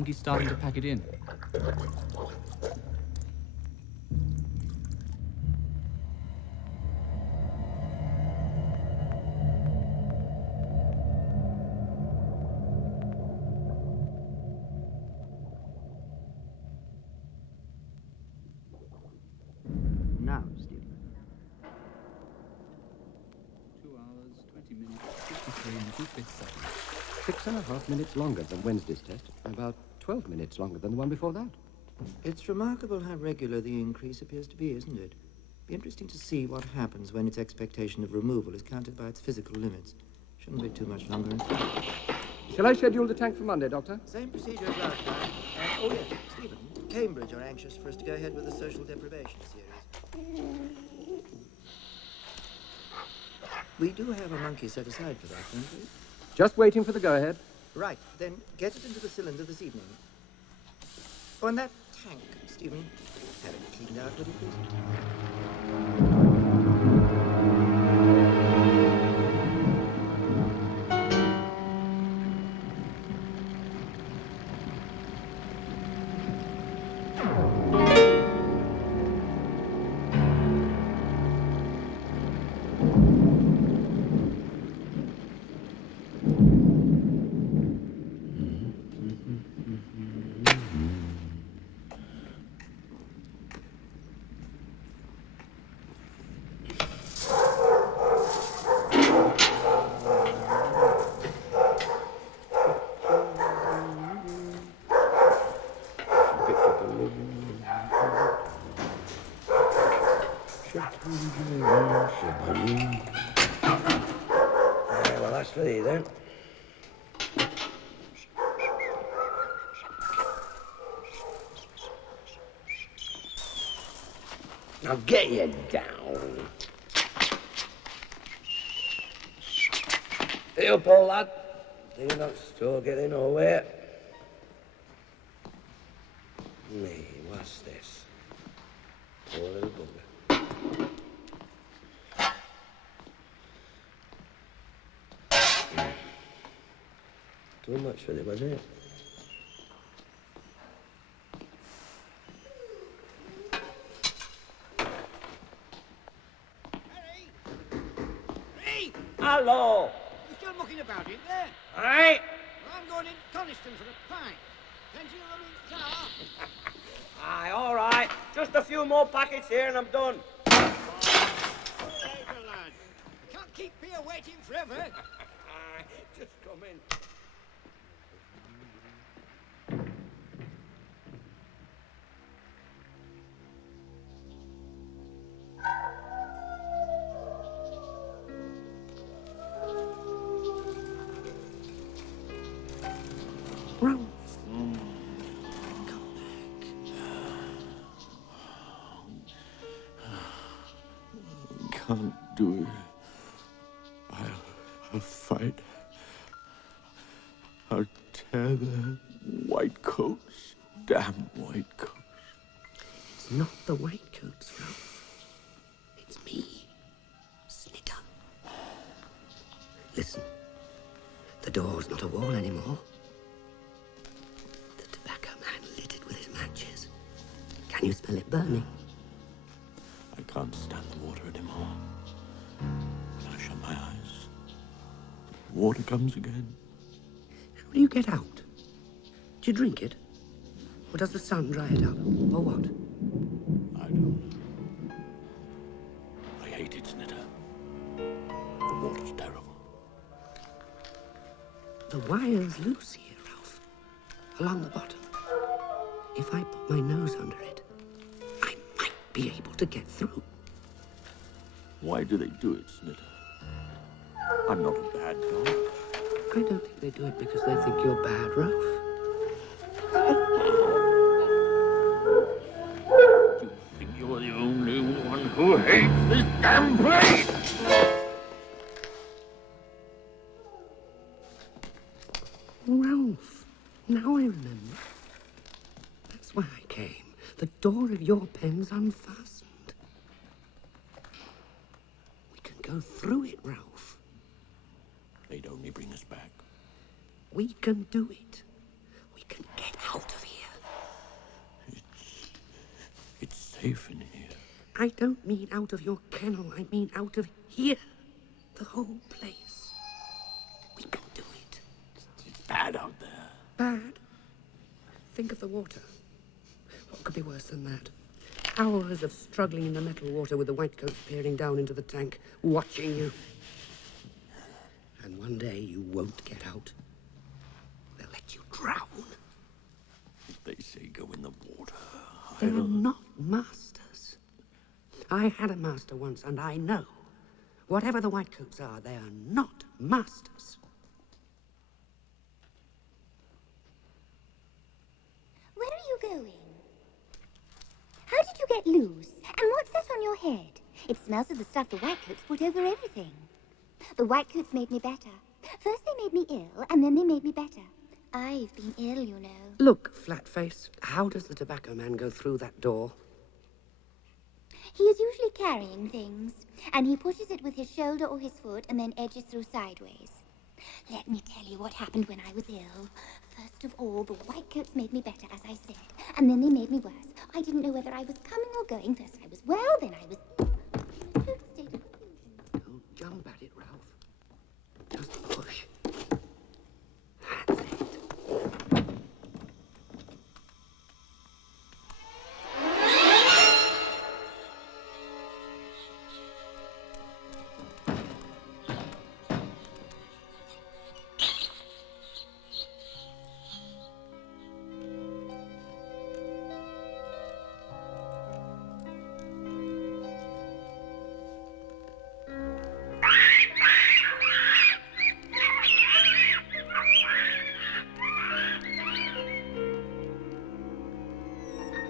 think he's starting to pack it in. Now, Stephen. 2 hours, 20 minutes, 53 and 2/5 seconds. 6.5 minutes longer than Wednesday's test, and about 12 minutes longer than the one before that. It's remarkable how regular the increase appears to be, isn't it? Be interesting to see what happens when its expectation of removal is counted by its physical limits. Shouldn't be too much longer. Shall I schedule the tank for Monday, Doctor? Same procedure as last time. Oh, yes, Stephen. Cambridge are anxious for us to go ahead with the social deprivation series. We do have a monkey set aside for that, don't we? Just waiting for the go-ahead. Right, then get it into the cylinder this evening. Oh, and that tank, Stephen. Have it cleaned out, would you please? Well, that's for you then. Now get you down. Hey up, old lad. You're not still getting nowhere. Me, what's this? Poor little bugger. Too much for it, was it? Hey! Hello! You still mucking about in there? Aye? Well, I'm going in Coniston for a pint. Plenty of room in the car. Aye, all right. Just a few more packets here and I'm done. Later, lad. Can't keep here waiting forever. Aye, just come in. Ralph. Can't do it. I'll fight. I'll tear the white coats. Damn white coats. It's not the white coats, Ralph. It's me, Snitter. Listen, the door's not a wall anymore. The tobacco man lit it with his matches. Can you smell it burning? I can't stand the water anymore. When I shut my eyes, the water comes again. How do you get out? Do you drink it? Or does the sun dry it up? Or what? I don't. I hate it, Snitter. The water's terrible. The wire's loose here, Ralph. Along the bottom. If I put my nose under it, I might be able to get through. Why do they do it, Snitter? I'm not a bad dog. I don't think they do it because they think you're bad, Ralph. You think you're the only one who hates this damn place? Ralph, now I remember. That's why I came. The door of your pen's unfastened. We can go through it, Ralph. They'd only bring us back. We can do it. We can get out. safe in here. I don't mean out of your kennel. I mean out of here. The whole place. We can do it. It's bad out there. Bad? Think of the water. What could be worse than that? Hours of struggling in the metal water with the whitecoats peering down into the tank, watching you. And one day you won't get out. They'll let you drown. If they say go in the water, They're not masters. I had a master once, and I know. Whatever the whitecoats are, they are not masters. Where are you going? How did you get loose? And what's that on your head? It smells of the stuff the whitecoats put over everything. The whitecoats made me better. First they made me ill, and then they made me better. I've been ill, you know. Look, Flatface, how does the tobacco man go through that door? He is usually carrying things, and he pushes it with his shoulder or his foot and then edges through sideways. Let me tell you what happened when I was ill. First of all, the whitecoats made me better, as I said, and then they made me worse. I didn't know whether I was coming or going. First I was well, then I was in a total state of confusion. Don't jump at it, Ralph. Just push. That's it.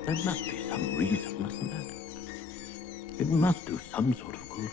There must be some reason, mustn't there? It must do some sort of good.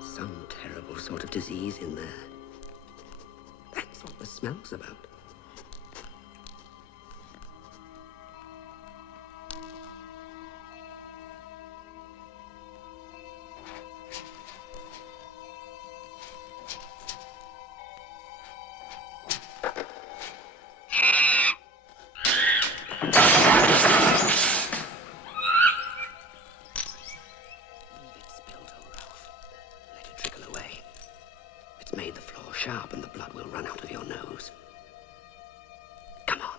Some terrible sort of disease in there. That's what the smell's about. Made the floor sharp and the blood will run out of your nose. Come on.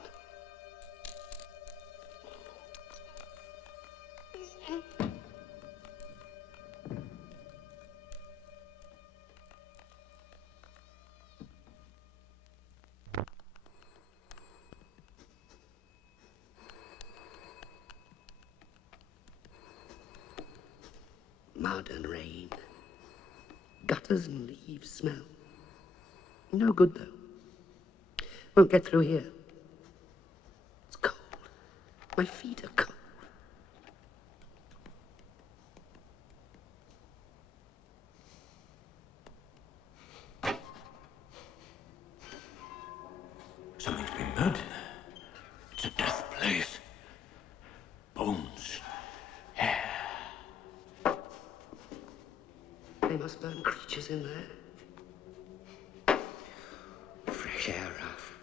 Mud and rain. Gutters and leaves smell. No good, though. Won't get through here. It's cold. My feet are cold. Something's been burnt in there. It's a death place. Bones. Hair. They must burn creatures in there. Fresh air, Ralph.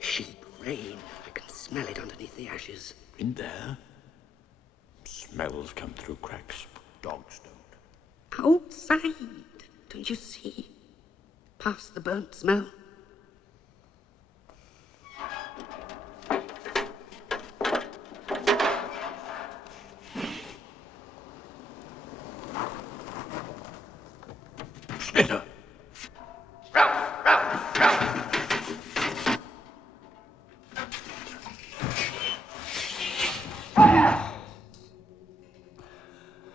Sheep, rain. I can smell it underneath the ashes. In there, smells come through cracks. Dogs don't. Outside. Don't you see? Past the burnt smell. Splinter!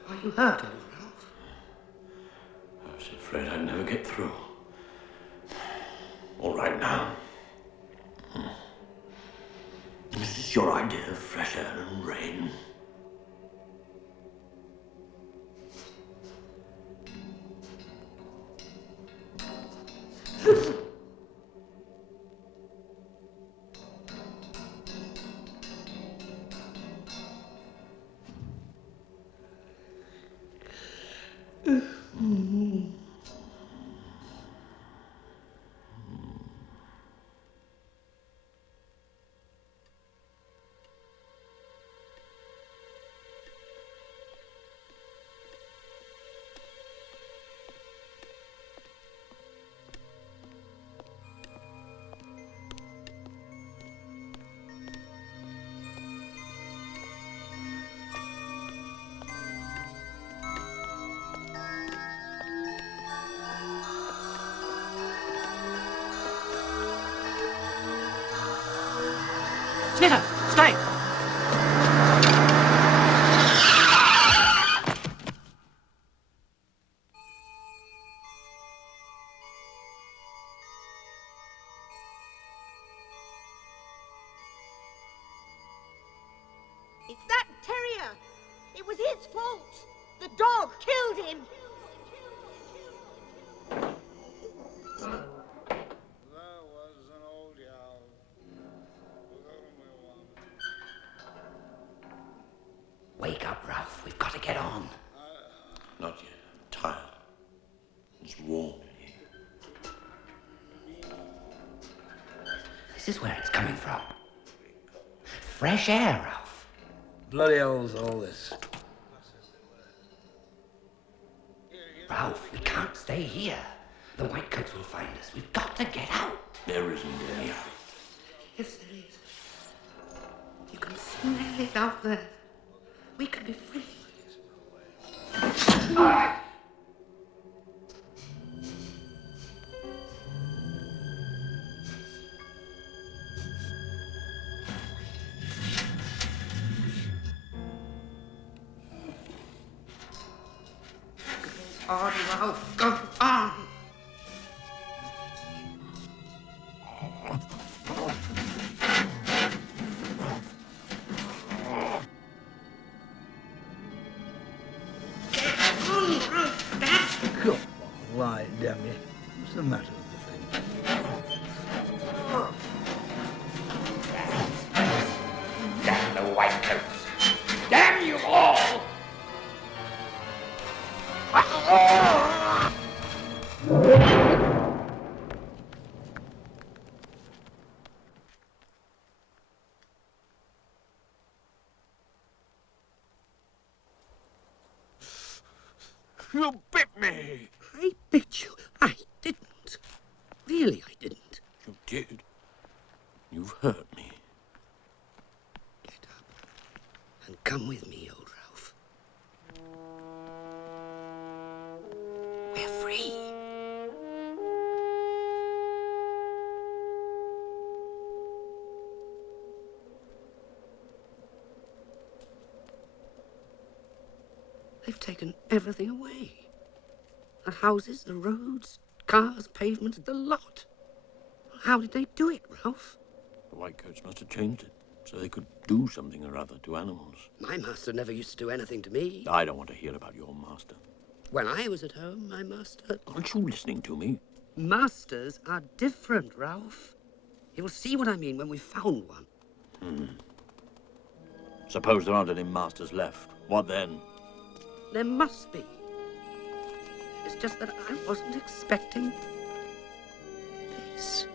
Are you hurt, old Ralph? I was afraid I'd never get through. All right now. This is your idea. idea of fresh air and rain. Snitter, stay! It's that terrier. It was his fault. The dog killed him. There was an old owl with only one. Wake up, Ralph. We've got to get on. Not yet. I'm tired. It's warm in here. This is where it's coming from. Fresh air, Ralph. Bloody hell's all this. Ralph, we can't stay here. The Whitecoats will find us. We've got to get out. There isn't any. Yes, there is. You can smell it out there. We can be free. On, Ralph. Go on. Come on, lie, damn you. What's the matter with the thing? Damn the Whitecoats. Damn you all! You bit me! I bit you. I didn't. Really, I didn't. You did. You've hurt me. Get up and come with me, old Ralph. We're free. They've taken everything away. The houses, the roads, cars, pavements, the lot. How did they do it, Ralph? The Whitecoats must have changed it, so they could do something or other to animals. My master never used to do anything to me. I don't want to hear about your master. When I was at home, my master... Aren't you listening to me? Masters are different, Ralph. You'll see what I mean when we've found one. Suppose there aren't any masters left. What then? There must be. It's just that I wasn't expecting this.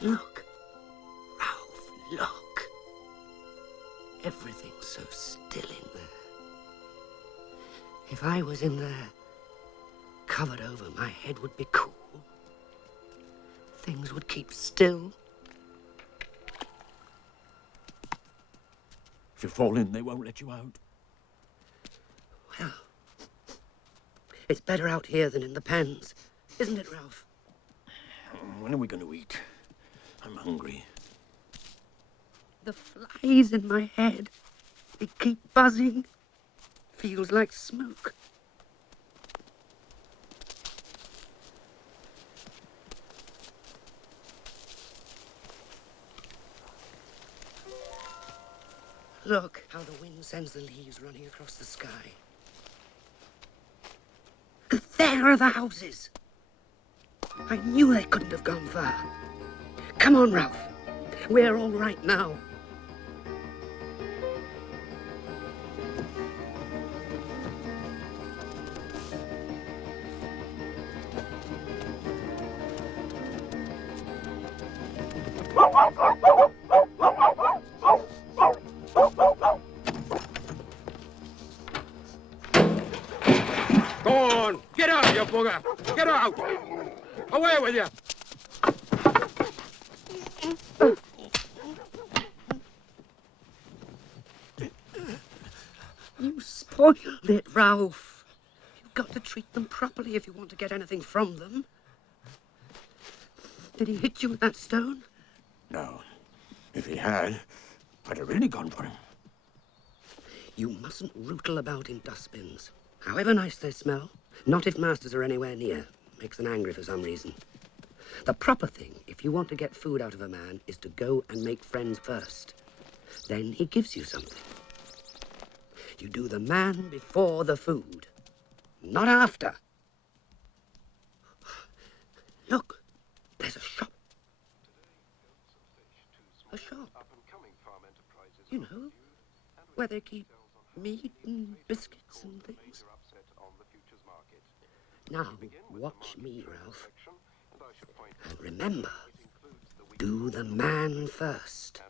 Look, Ralph, look. Everything's so still in there. If I was in there, covered over, my head would be cool. Things would keep still. If you fall in, they won't let you out. Well, it's better out here than in the pens, isn't it, Ralph? When are we going to eat? I'm hungry. The flies in my head, they keep buzzing. Feels like smoke. Look how the wind sends the leaves running across the sky. And there are the houses. I knew they couldn't have gone far. Come on, Ralph. We're all right now. Go on! Get out, you bugger! Get out! Away with you! You spoiled it, Ralph. You've got to treat them properly if you want to get anything from them. Did he hit you with that stone? No. If he had, I'd have really gone for him. You mustn't rootle about in dustbins. However nice they smell, not if masters are anywhere near. Makes them angry for some reason. The proper thing, if you want to get food out of a man, is to go and make friends first. Then he gives you something. You do the man before the food, not after. Look, there's a shop. A shop. You know, where they keep meat and biscuits and things. Now, watch me, Ralph. And remember, do the man first.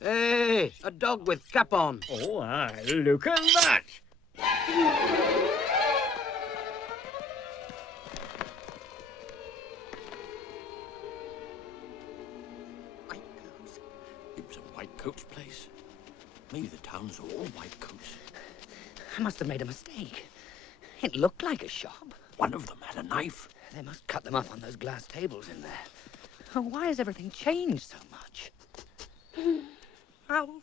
Hey, a dog with cap on. Oh, aye, look at that! White coats. It was a white coat's place. Maybe the towns are all white coats. I must have made a mistake. It looked like a shop. One of them had a knife. They must cut them up on those glass tables in there. Oh, why has everything changed so much? Ralph.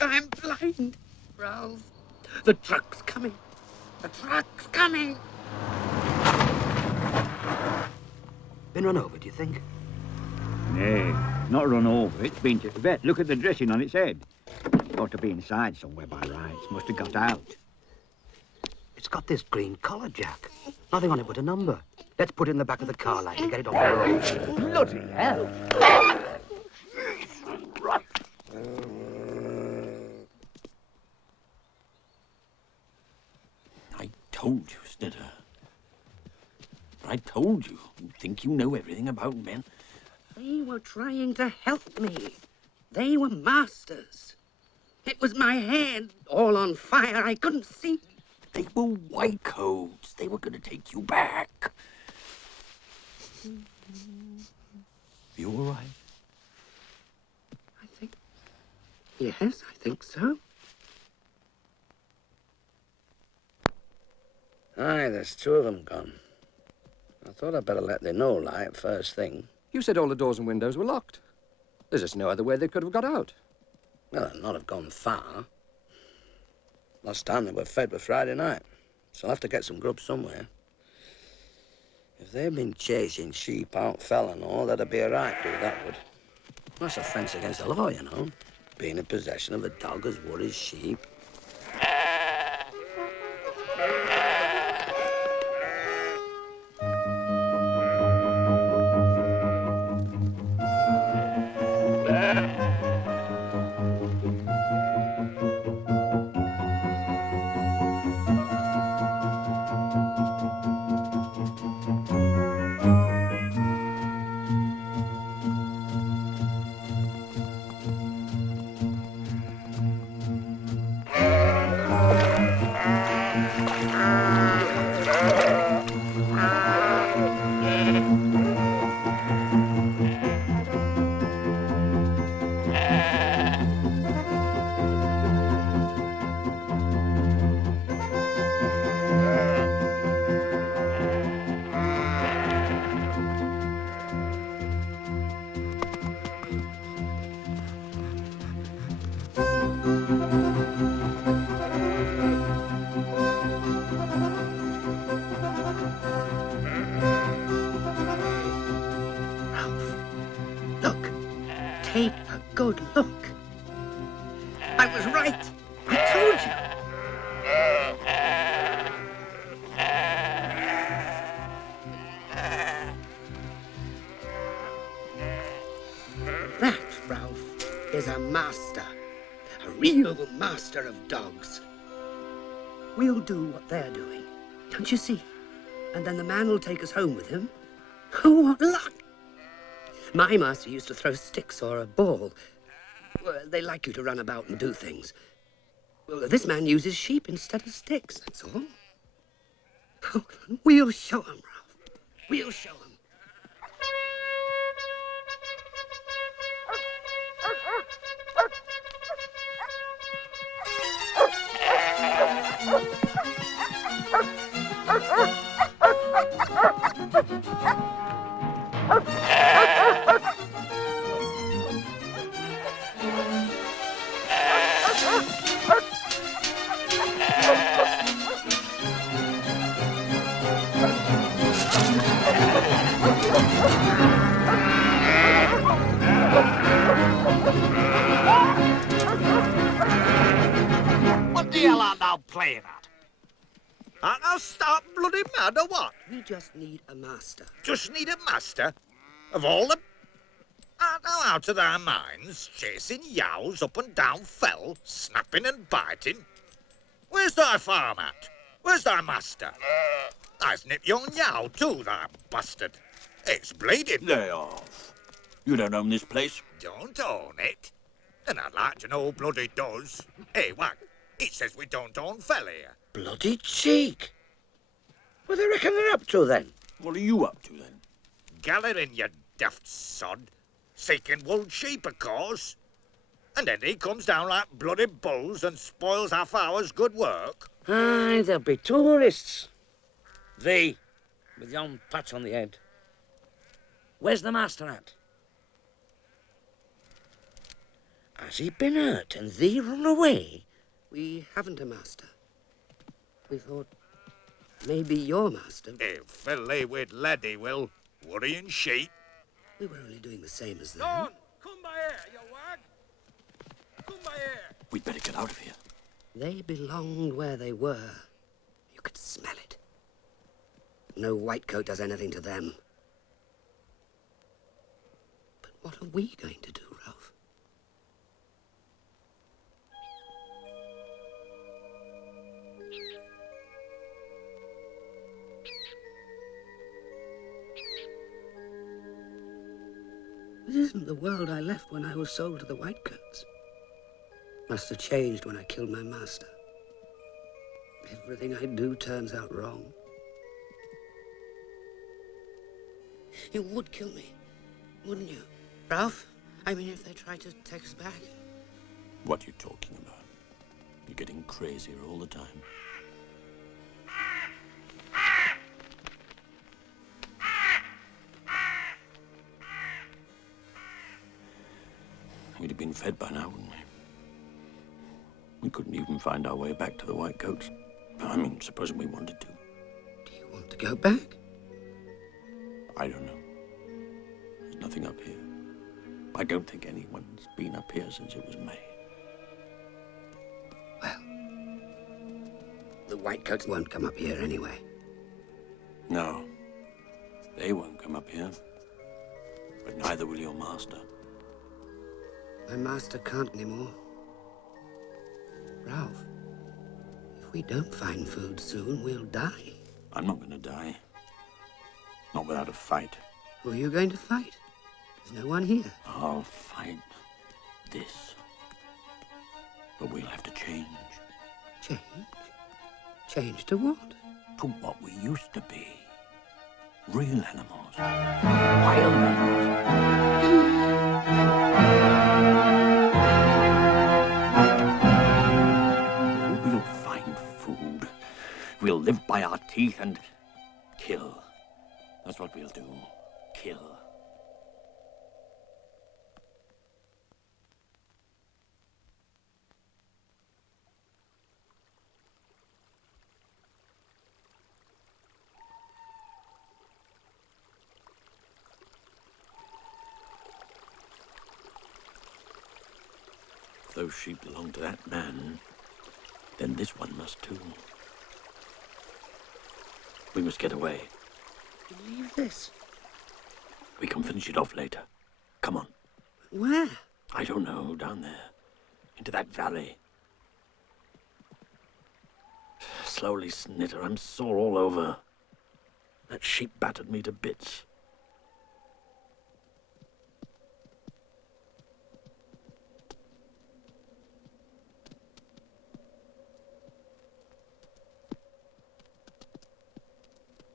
I'm blind, Ralph. The truck's coming. The truck's coming. Been run over, do you think? Nay, not run over. It's been to the vet. Look at the dressing on its head. Ought to be inside somewhere by rights. Must have got out. It's got this green collar, Jack. Nothing on it but a number. Let's put it in the back of the car light and get it off the road. Bloody hell. I told you, Snitter. I told you. You think you know everything about men? They were trying to help me. They were masters. It was my head all on fire. I couldn't see. They were white coats. They were going to take you back. You all right? I think... Yes, I think so. Aye, there's two of them gone. I thought I'd better let they know, like, first thing. You said all the doors and windows were locked. There's just no other way they could have got out. Well, they'd not have gone far. Last time they were fed was Friday night, so I'll have to get some grub somewhere. If they'd been chasing sheep out fell and all, that'd be a right do, that would. That's offence against the law, you know. Being in possession of a dog as would as sheep. Take a good look. I was right. I told you. That, Ralph, is a master. A real master of dogs. We'll do what they're doing. Don't you see? And then the man will take us home with him. Oh, what luck! My master used to throw sticks or a ball. Well, they like you to run about and do things. Well, this man uses sheep instead of sticks, that's all. Oh, we'll show him, Ralph. We'll show him. What the hell art thou playing at? Art thou stark bloody mad or what? We just need a master. Just need a master? Of all the... Art thou out of thy minds, chasing yows up and down fell, snapping and biting? Where's thy farm at? Where's thy master? I've nipped yon yow too, thou bastard. It's bleeding. Lay off. You don't own this place. Don't own it? And I'd like to know who bloody does. Hey, Wag, it says we don't own fell here. Bloody cheek. What do they reckon they're up to, then? What are you up to, then? Gathering, you daft sod. Seeking wool sheep, of course. And then he comes down like bloody bulls and spoils half hour's good work. Aye, there'll be tourists. Thee, with yon patch on the head. Where's the master at? Has he been hurt and thee run away? We haven't a master. We thought maybe your master. He'll fill thee with lead, he will. Worrying sheep. We were only doing the same as them. Don, come by here, you wag. Come by here. We'd better get out of here. They belonged where they were. You could smell it. No white coat does anything to them. But what are we going to do, Ralph? This isn't the world I left when I was sold to the Whitecoats. Must have changed when I killed my master. Everything I do turns out wrong. You would kill me, wouldn't you, Ralph? I mean, if they tried to take us back. What are you talking about? You're getting crazier all the time. We'd have been fed by now, wouldn't we? We couldn't even find our way back to the Whitecoats. I mean, supposing we wanted to. Do you want to go back? I don't know. There's nothing up here. I don't think anyone's been up here since it was made. Well, the Whitecoats won't come up here anyway. No, they won't come up here. But neither will your master. My master can't anymore. Ralph, if we don't find food soon, we'll die. I'm not going to die. Not without a fight. Who are you going to fight? There's no one here. I'll fight this. But we'll have to change. Change? Change to what? To what we used to be. Real animals. Wild animals. We'll find food. We'll live by our teeth and kill. That's what we'll do. Kill. If those sheep belong to that man, then this one must too. We must get away. You leave this? We can finish it off later. Come on. Where? I don't know, down there. Into that valley. Slowly, Snitter. I'm sore all over. That sheep battered me to bits.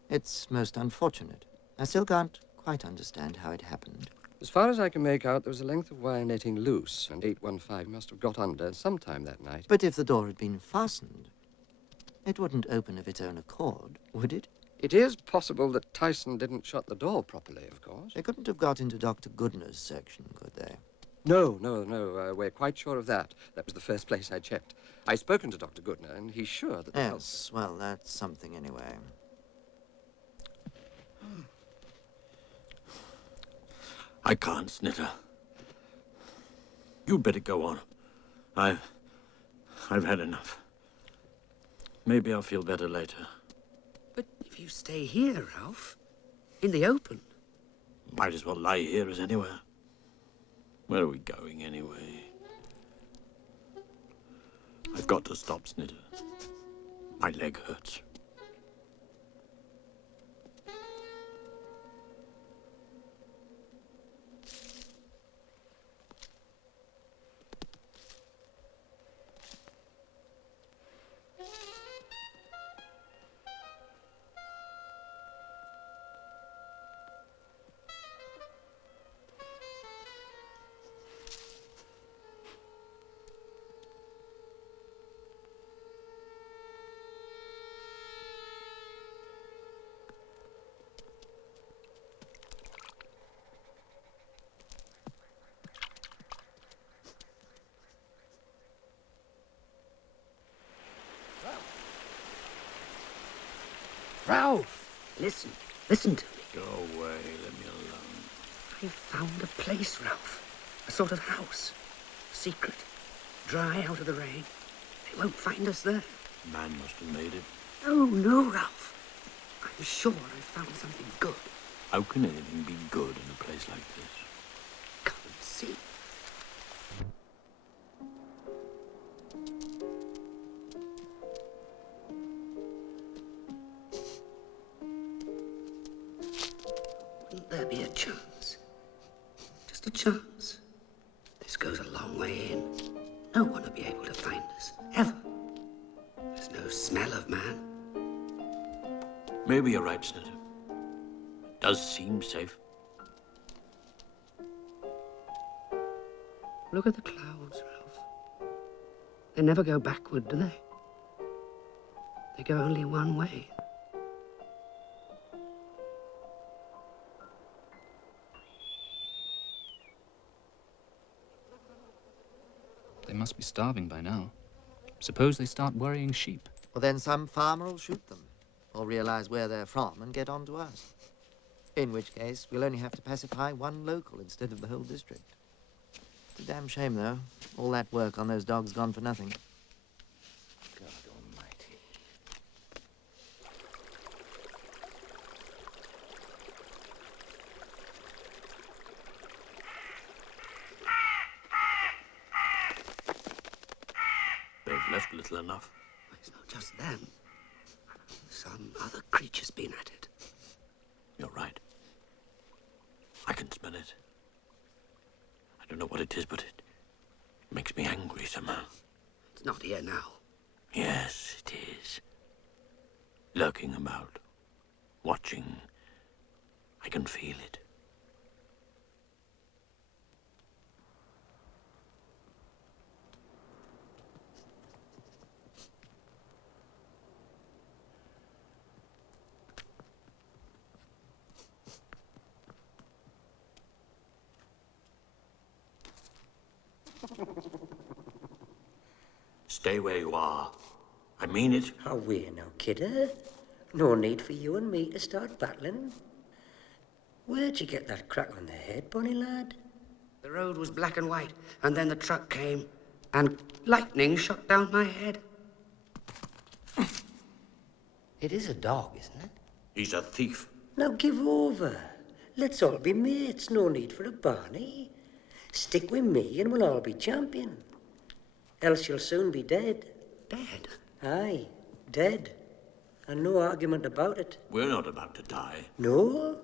It's most unfortunate. I still can't quite understand how it happened. As far as I can make out, there was a length of wire netting loose, and 815 must have got under sometime that night. But if the door had been fastened, it wouldn't open of its own accord, would it? It is possible that Tyson didn't shut the door properly, of course. They couldn't have got into Dr. Goodner's section, could they? No. We're quite sure of that. That was the first place I checked. I've spoken to Dr. Goodner, and he's sure that... Yes, well, that's something anyway. I can't, Snitter. You'd better go on. I've had enough. Maybe I'll feel better later. But if you stay here, Ralph, in the open... Might as well lie here as anywhere. Where are we going, anyway? I've got to stop, Snitter. My leg hurts. Ralph! Listen to me. Go away, let me alone. I found a place, Ralph. A sort of house. Secret. Dry out of the rain. They won't find us there. Man must have made it. No, Ralph. I'm sure I found something good. How can anything be good in a place like this? Come and see. Wouldn't there be a chance? Just a chance. This goes a long way in. No one will be able to find us, ever. There's no smell of man. Maybe you're right, Snitter. It does seem safe. Look at the clouds, Ralph. They never go backward, do they? They go only one way. They must be starving by now. Suppose they start worrying sheep. Well, then some farmer will shoot them, or realize where they're from and get on to us. In which case, we'll only have to pacify one local instead of the whole district. It's a damn shame, though. All that work on those dogs gone for nothing. God almighty. They've left little enough. It's not just them. Some other creature's been at it. You're right. I can smell it. I don't know what it is, but it makes me angry somehow. It's not here now. Yes, it is. Lurking about. Watching. I can feel it. Stay where you are. I mean it. How we're now, kidder. No need for you and me to start battling. Where'd you get that crack on the head, Bonnie lad? The road was black and white, and then the truck came, and lightning shot down my head. It is a dog, isn't it? He's a thief. Now give over. Let's all be mates. No need for a Barney. Stick with me and we'll all be champion. Else you'll soon be dead. Dead? Aye, dead. And no argument about it. We're not about to die. No?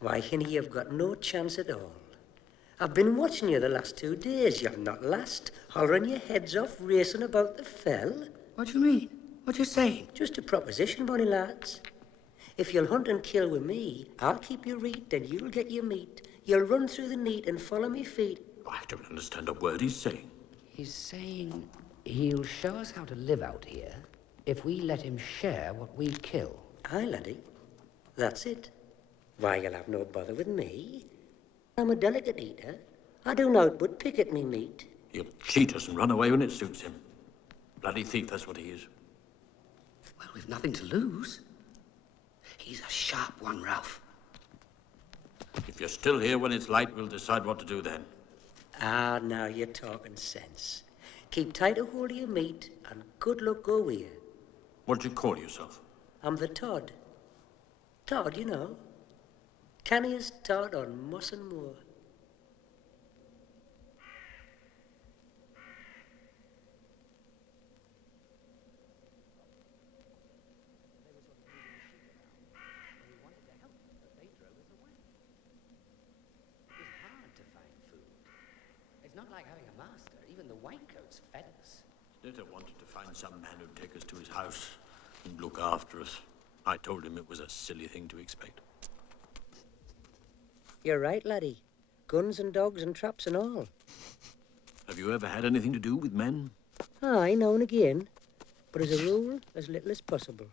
Why, Hinny, you've got no chance at all. I've been watching you the last 2 days. You'll not last, hollering your heads off, racing about the fell. What do you mean? What you saying? Just a proposition, bonny lads. If you'll hunt and kill with me, I'll keep your reet and you'll get your meat. You'll run through the neat and follow me feet. I don't understand a word he's saying. He's saying he'll show us how to live out here if we let him share what we kill. Aye, laddie. That's it. Why, you'll have no bother with me. I'm a delicate eater. I do naught but pick at me meat. He'll cheat us and run away when it suits him. Bloody thief, that's what he is. Well, we've nothing to lose. He's a sharp one, Ralph. If you're still here when it's light, we'll decide what to do then. Ah, now you're talking sense. Keep tight a hold of your meat, and good luck go with you. What do you call yourself? I'm the Todd. Todd, you know. Canniest Todd on Moss and Moor. Not like having a master. Even the whitecoats fed us. Snitter wanted to find some man who'd take us to his house and look after us. I told him it was a silly thing to expect. You're right, laddie. Guns and dogs and traps and all. Have you ever had anything to do with men? Aye, now and again. But as a rule, as little as possible.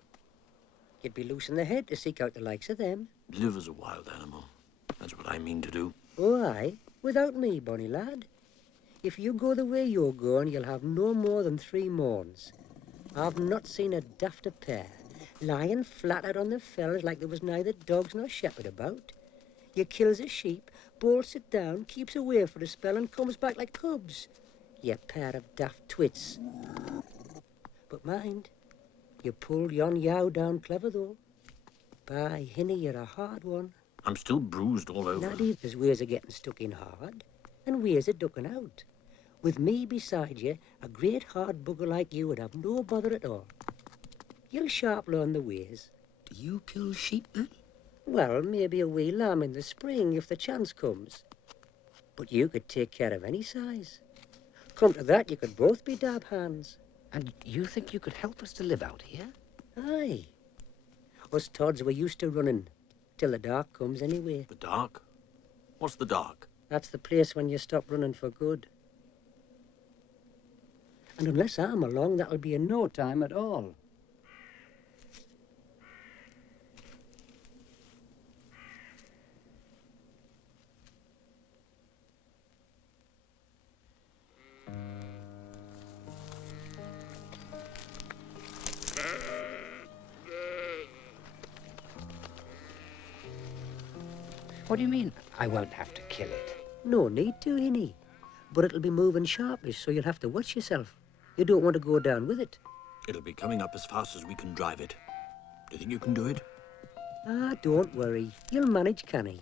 You'd be loose in the head to seek out the likes of them. Live as a wild animal. That's what I mean to do. Oh, aye. Without me, bonny lad. If you go the way you're going, you'll have no more than 3 morns. I've not seen a dafter pair, lying flat out on the fells like there was neither dogs nor shepherd about. You kills a sheep, bolts it down, keeps away for a spell, and comes back like cubs. You pair of daft twits. But mind, you pulled yon yow down clever, though. By Hinny, you're a hard one. I'm still bruised all over. Laddie, there's ways of getting stuck in hard, and ways of ducking out. With me beside you, a great hard bugger like you would have no bother at all. You'll sharp learn the ways. Do you kill sheep, then? Well, maybe a wee lamb in the spring if the chance comes. But you could take care of any size. Come to that, you could both be dab hands. And you think you could help us to live out here? Aye. Us Todds were used to running, till the dark comes anyway. The dark? What's the dark? That's the place when you stop running for good. And unless I'm along, that'll be in no time at all. What do you mean, I won't have to kill it? No need to, Hinny. But it'll be moving sharpish, so you'll have to watch yourself. You don't want to go down with it. It'll be coming up as fast as we can drive it. Do you think you can do it? Ah, don't worry. You'll manage, canny.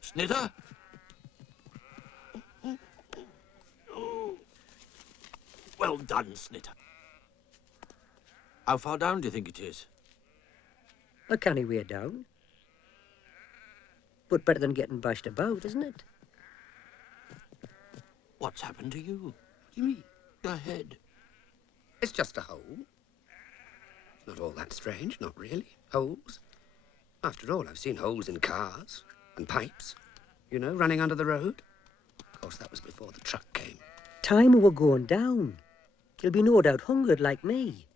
Snitter? Well done, Snitter. How far down do you think it is? A canny way down. But better than getting bashed about, isn't it? What's happened to you? What do you mean? Your head. It's just a hole. Not all that strange, not really. Holes. After all, I've seen holes in cars and pipes, you know, running under the road. Of course, that was before the truck came. Time we were going down. He'll be no doubt hungered like me.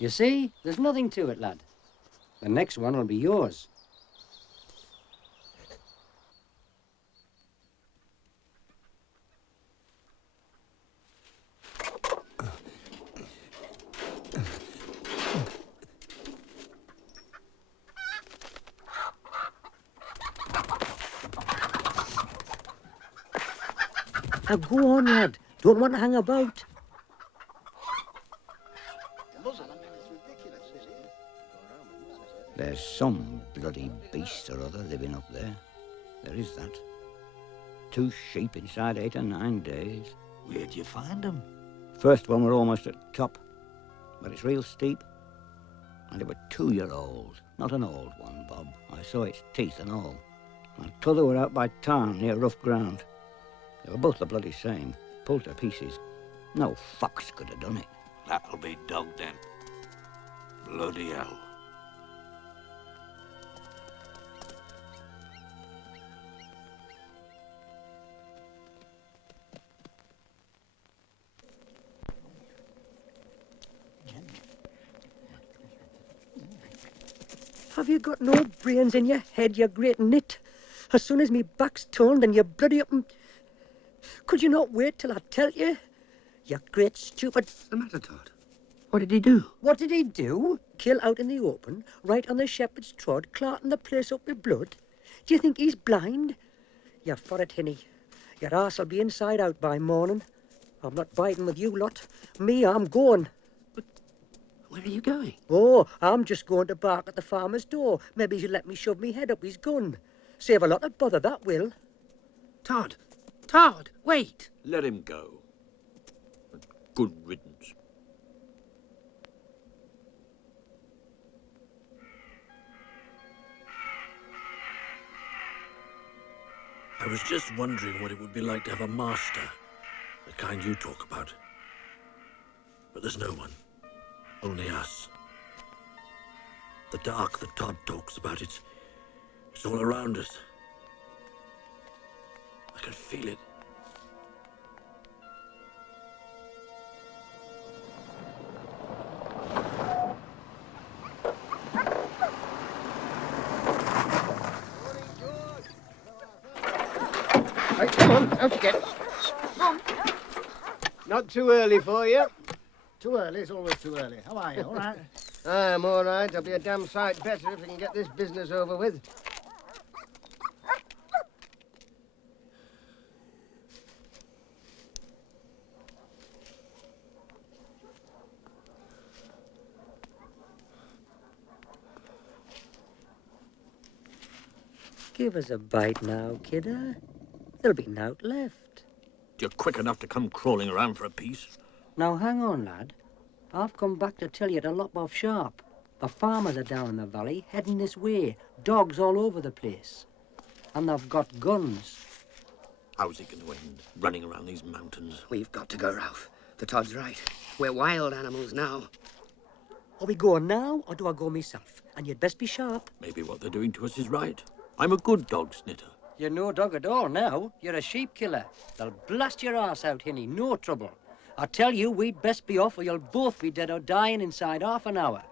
You see, there's nothing to it, lad. The next one will be yours. Now go on, lad. Don't want to hang about. There's some bloody beast or other living up there. There is that. 2 sheep inside 8 or 9 days. Where'd you find them? First one were almost at the top, but it's real steep. And they were 2-year-old, not an old one, Bob. I saw its teeth and all. And t'other were out by town near rough ground. They were both the bloody same, pulled to pieces. No fox could have done it. That'll be dog then. Bloody hell. Have you got no brains in your head, you great nit? As soon as me back's turned and you bloody up and... Could you not wait till I tell you? You great stupid... What's the matter, Todd? What did he do? What did he do? Kill out in the open, right on the shepherd's trod, clarting the place up with blood? Do you think he's blind? You forrit hinny. Your arse'll be inside out by morning. I'm not biding with you lot. Me, I'm going. Where are you going? Oh, I'm just going to bark at the farmer's door. Maybe he'll let me shove me head up his gun. Save a lot of bother, that will. Todd! Todd, wait! Let him go. Good riddance. I was just wondering what it would be like to have a master, the kind you talk about. But there's no one. Only us. The dark that Todd talks about, it's all around us. I can feel it. Right, come on, out you get. Not too early for you. Too early, it's always too early. How are you, all right? I'm all right. I'll be a damn sight better if we can get this business over with. Give us a bite now, kidder. There'll be naught left. You're quick enough to come crawling around for a piece. Now, hang on, lad. I've come back to tell you to lop off sharp. The farmers are down in the valley, heading this way. Dogs all over the place. And they've got guns. How's it going to end, running around these mountains? We've got to go, Ralph. The Todd's right. We're wild animals now. Are we going now, or do I go myself? And you'd best be sharp. Maybe what they're doing to us is right. I'm a good dog snitter. You're no dog at all now. You're a sheep killer. They'll blast your arse out, Hinny. No trouble. I tell you, we'd best be off or you'll both be dead or dying inside half an hour.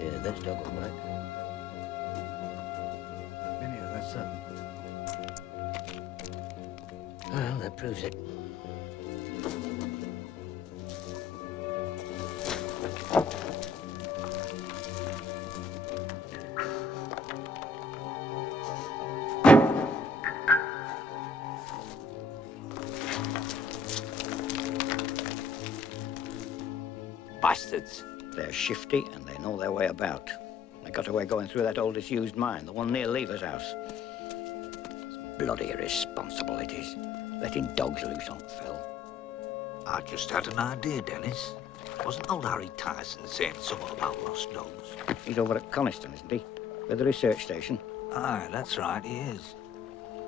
Yeah, that's dog all right. Anyhow, that's Well, that proves it. Bastards. They're shifty and they know their way about. They got away going through that old disused mine, the one near Lever's house. It's bloody irresponsible it is, letting dogs loose on Phil. I just had an idea, Dennis. Wasn't old Harry Tyson saying something about lost dogs? He's over at Coniston, isn't he? With the research station. Aye, that's right, he is.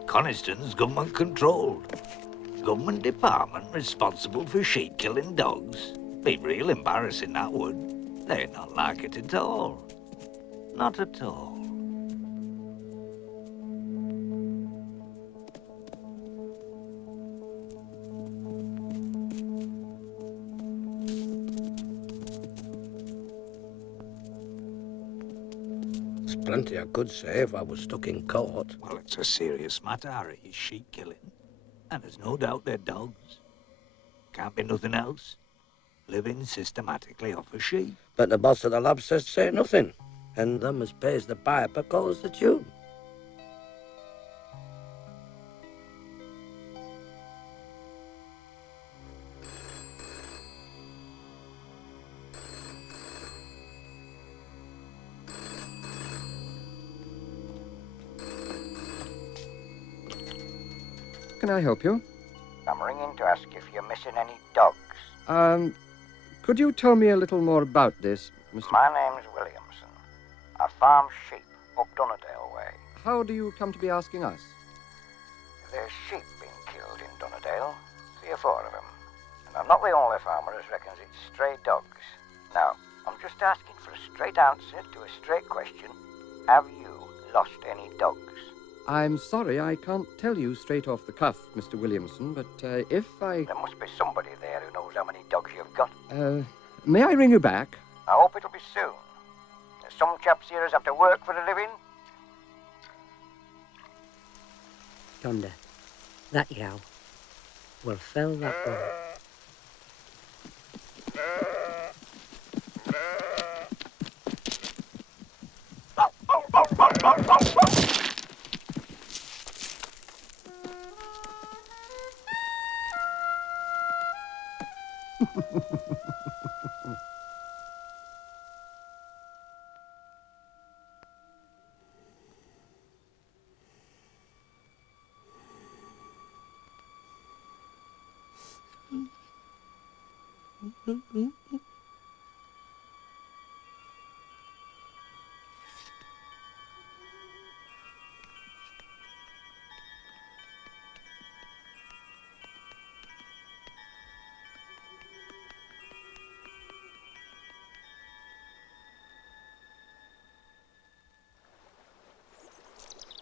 Coniston's government-controlled. Government department responsible for sheep-killing dogs. Be real embarrassing, that would. They'd not like it at all. Not at all. There's plenty I could say if I was stuck in court. Well, it's a serious matter, Harry, sheep-killing. And there's no doubt they're dogs. Can't be nothing else. Living systematically off a sheep. But the boss of the lab says say nothing. And them as pays the piper calls the tune. Can I help you? I'm ringing to ask if you're missing any dogs. Could you tell me a little more about this, Mr. My name's Williamson. I farm sheep up Dunnerdale way. How do you come to be asking us? There's sheep being killed in Dunnerdale, 3 or 4 of them. And I'm not the only farmer as reckons it's stray dogs. Now, I'm just asking for a straight answer to a straight question. Have you lost any dogs? I'm sorry, I can't tell you straight off the cuff, Mr. Williamson, but if I... There must be somebody there who knows how many dogs you've got. May I ring you back? I hope it'll be soon. There's some chaps here as have to work for a living. Yonder. That yow. Will fell that way.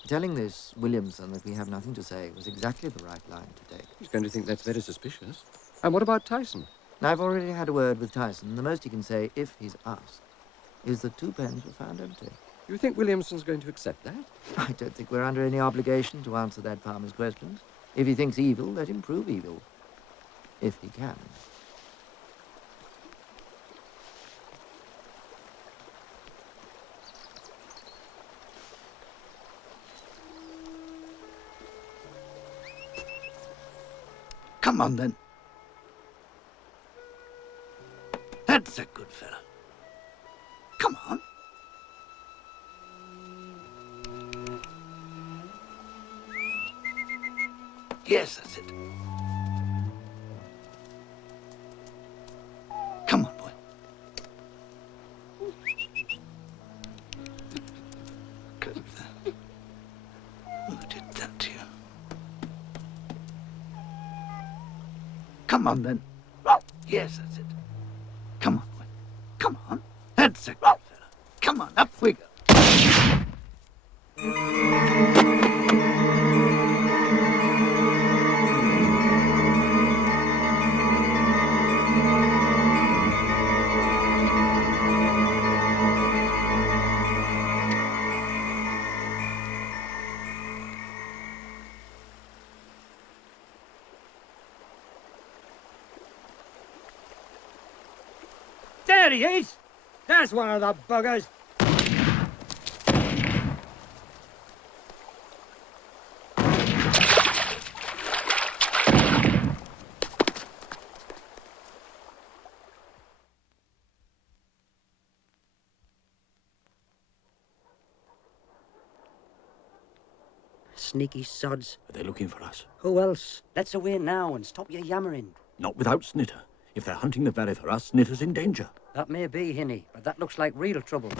Telling this Williamson that we have nothing to say was exactly the right line to take. He's going to think that's very suspicious. And what about Tyson? I've already had a word with Tyson. The most he can say, if he's asked, is that 2 pens were found empty. You think Williamson's going to accept that? I don't think we're under any obligation to answer that farmer's questions. If he thinks evil, let him prove evil. If he can. Come on, then. That's a good fella. Come on. Yes, that's it. Come on, boy. Good. Who did that to you? Come on, then. Yes, that's it. Come on, boy. Come on. That's a good fella. Come on, up we go. There he is! There's one of the buggers. Sneaky sods. Are they looking for us? Who else? Let's away now and stop your yammering. Not without Snitter. If they're hunting the valley for us, Snitter's in danger. That may be, Hinny, but that looks like real trouble.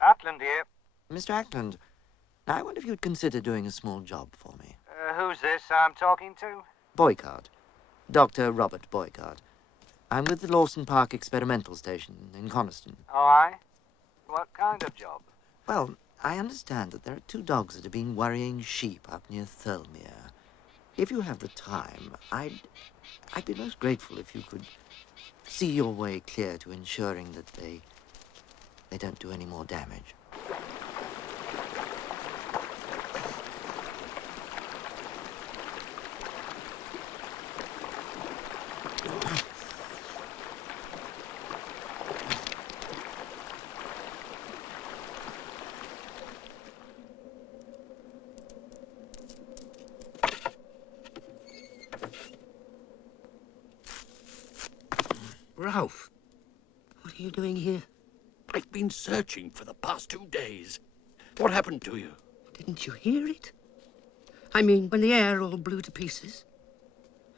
Ackland here. Mr. Ackland, I wonder if you'd consider doing a small job for me. Who's this I'm talking to? Boycott. Dr. Robert Boycott. I'm with the Lawson Park Experimental Station in Coniston. Oh, aye? What kind of job? Well, I understand that there are 2 dogs that have been worrying sheep up near Thirlmere. If you have the time, I'd be most grateful if you could see your way clear to ensuring that they don't do any more damage. Ralph, what are you doing here? I've been searching for the past 2 days. What happened to you? Didn't you hear it? I mean, when the air all blew to pieces.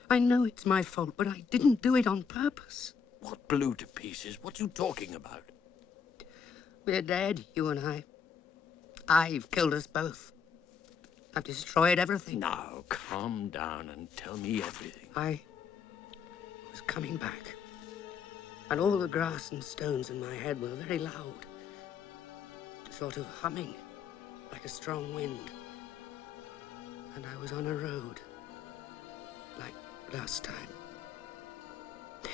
I know it's my fault, but I didn't do it on purpose. What blew to pieces? What you talking about? We're dead, you and I. I've killed us both. I've destroyed everything. Now, calm down and tell me everything. I was coming back, and all the grass and stones in my head were very loud, sort of humming, like a strong wind. And I was on a road, like last time.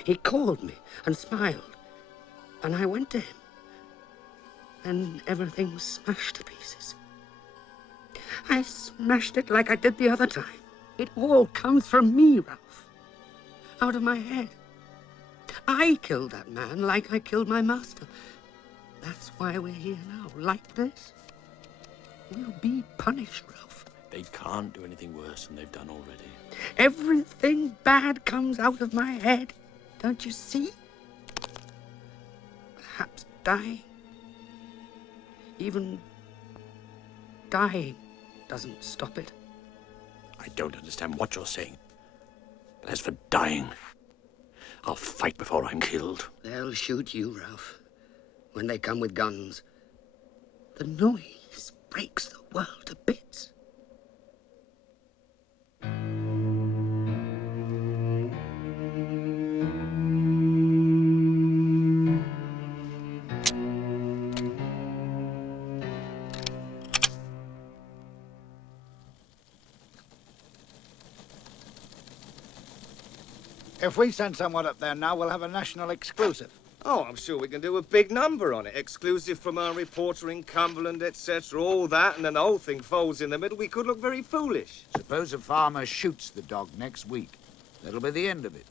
He called me and smiled, and I went to him. And everything was smashed to pieces. I smashed it like I did the other time. It all comes from me, Ralph. Out of my head. I killed that man like I killed my master. That's why we're here now, like this. We'll be punished, Ralph. They can't do anything worse than they've done already. Everything bad comes out of my head. Don't you see? Perhaps dying. Even dying doesn't stop it. I don't understand what you're saying. But as for dying, I'll fight before I'm killed. They'll shoot you, Ralph, when they come with guns. The noise breaks the world to bits. If we send someone up there now, we'll have a national exclusive. Oh, I'm sure we can do a big number on it. Exclusive from our reporter in Cumberland, etc., all that, and then the whole thing folds in the middle. We could look very foolish. Suppose a farmer shoots the dog next week. That'll be the end of it.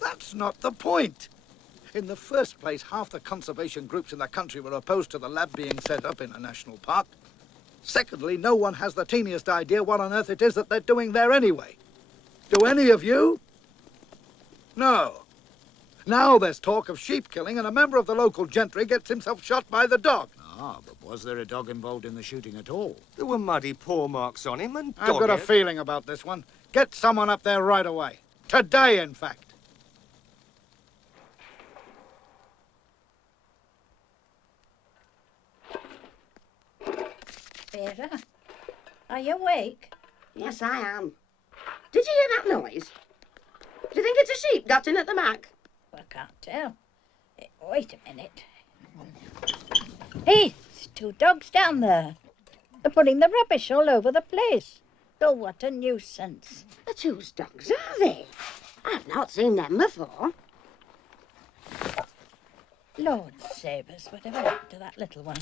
That's not the point. In the first place, half the conservation groups in the country were opposed to the lab being set up in a national park. Secondly, no one has the teeniest idea what on earth it is that they're doing there anyway. Do any of you? No. Now there's talk of sheep killing, and a member of the local gentry gets himself shot by the dog. Ah, but was there a dog involved in the shooting at all? There were muddy paw marks on him and I've got a feeling about this one. Get someone up there right away. Today, in fact. Vera, are you awake? Yes, I am. Did you hear that noise? Do you think it's a sheep got in at the back? Well, I can't tell. Wait a minute. Hey, there's two dogs down there. They're putting the rubbish all over the place. Oh, what a nuisance. The whose dogs are they? I've not seen them before. Lord save us, whatever happened to that little one?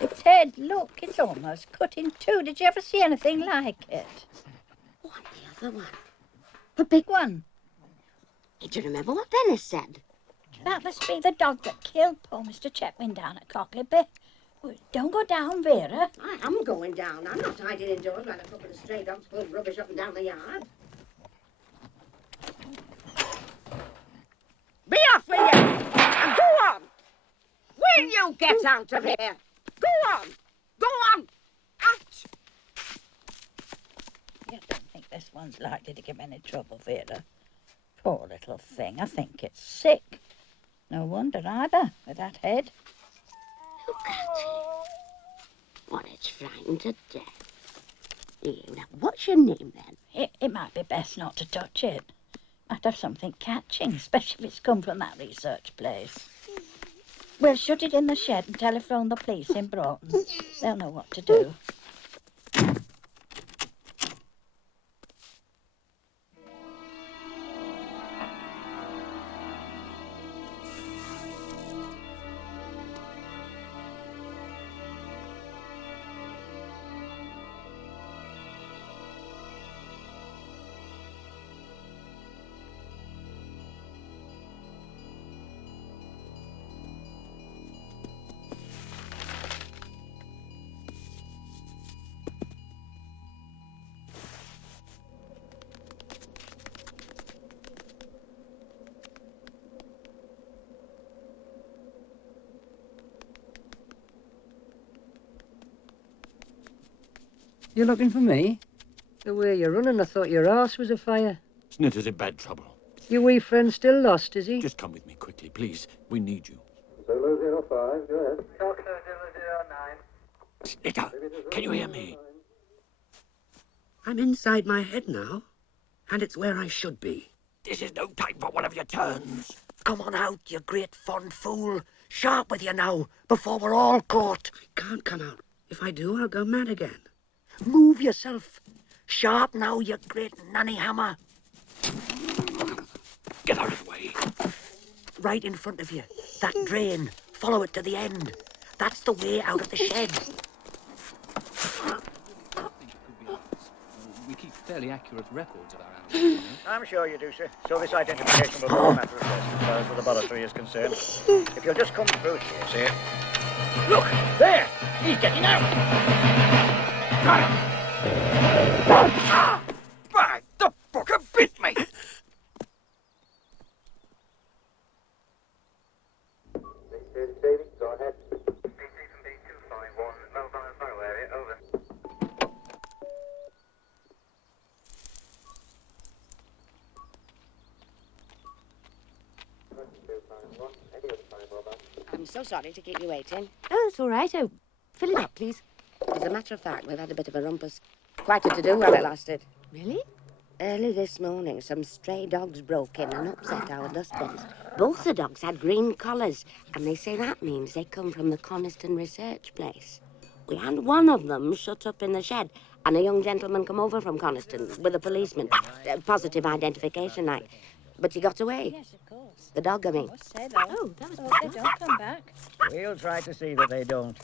Its head, look, it's almost cut in two. Did you ever see anything like it? What, the other one? The big one. Do you remember what Dennis said? That must be the dog that killed poor Mr. Chetwynd down at Cockleby. Well, don't go down, Vera. I am going down. I'm not hiding indoors while a couple of stray dogs pull rubbish up and down the yard. Be off with you! And go on! Will you get out of here? Go on! Go on! Out! You don't think this one's likely to give any trouble, Vera? Poor little thing. I think it's sick. No wonder either, with that head. Look at it. What, it's frightened to death. Now, what's your name, then? It might be best not to touch it. Might have something catching, especially if it's come from that research place. We'll shut it in the shed and telephone the police in Broughton. They'll know what to do. You looking for me? The way you're running, I thought your arse was afire. Snitter's in bad trouble. Your wee friend still lost, is he? Just come with me quickly, please. We need you. Solo 05, go ahead. Doctor 009. Snitter, can you hear me? I'm inside my head now, and it's where I should be. This is no time for one of your turns. Come on out, you great fond fool. Sharp with you now, before we're all caught. I can't come out. If I do, I'll go mad again. Move yourself. Sharp now, you great nanny hammer. Get out of the way. Right in front of you. That drain. Follow it to the end. That's the way out of the shed. We keep fairly accurate records of our animals. I'm sure you do, sir. So this identification will be a matter of less as far as the laboratory is concerned. If you'll just come through here, sir. Look! There! He's getting out! Got him! Ah! By the fucker bit me! This is Davey. Go ahead. BC from B251, mobile fire area, over. So sorry to keep you waiting. Oh, that's all right. Oh, fill it up, please. As a matter of fact, we've had a bit of a rumpus. Quite a to-do while it lasted. Really? Early this morning, some stray dogs broke in and upset our dustbins. Both the dogs had green collars, and they say that means they come from the Coniston research place. We had one of them shut up in the shed, and a young gentleman come over from Coniston with a policeman. Positive identification, like. But he got away. Yes, of course. The dog, I mean. Oh, that was they don't come back. We'll try to see that they don't.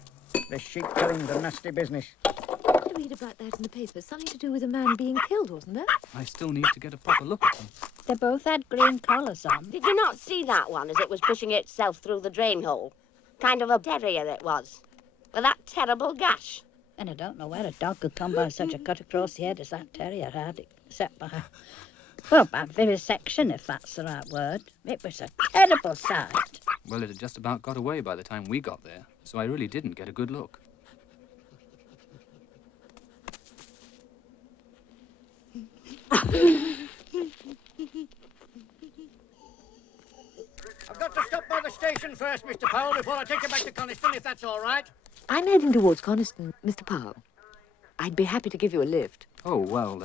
The sheep killing's a nasty business. I did read about that in the paper. Something to do with a man being killed, wasn't there? I still need to get a proper look at them. They both had green collars on. Did you not see that one as it was pushing itself through the drain hole? Kind of a terrier it was. With that terrible gash. And I don't know where a dog could come by such a cut across the head as that terrier had, except by... Well, by vivisection, if that's the right word. It was a terrible sight. Well, it had just about got away by the time we got there, so I really didn't get a good look. I've got to stop by the station first, Mr. Powell, before I take you back to Coniston, if that's all right. I'm heading towards Coniston, Mr. Powell. I'd be happy to give you a lift. Oh, well,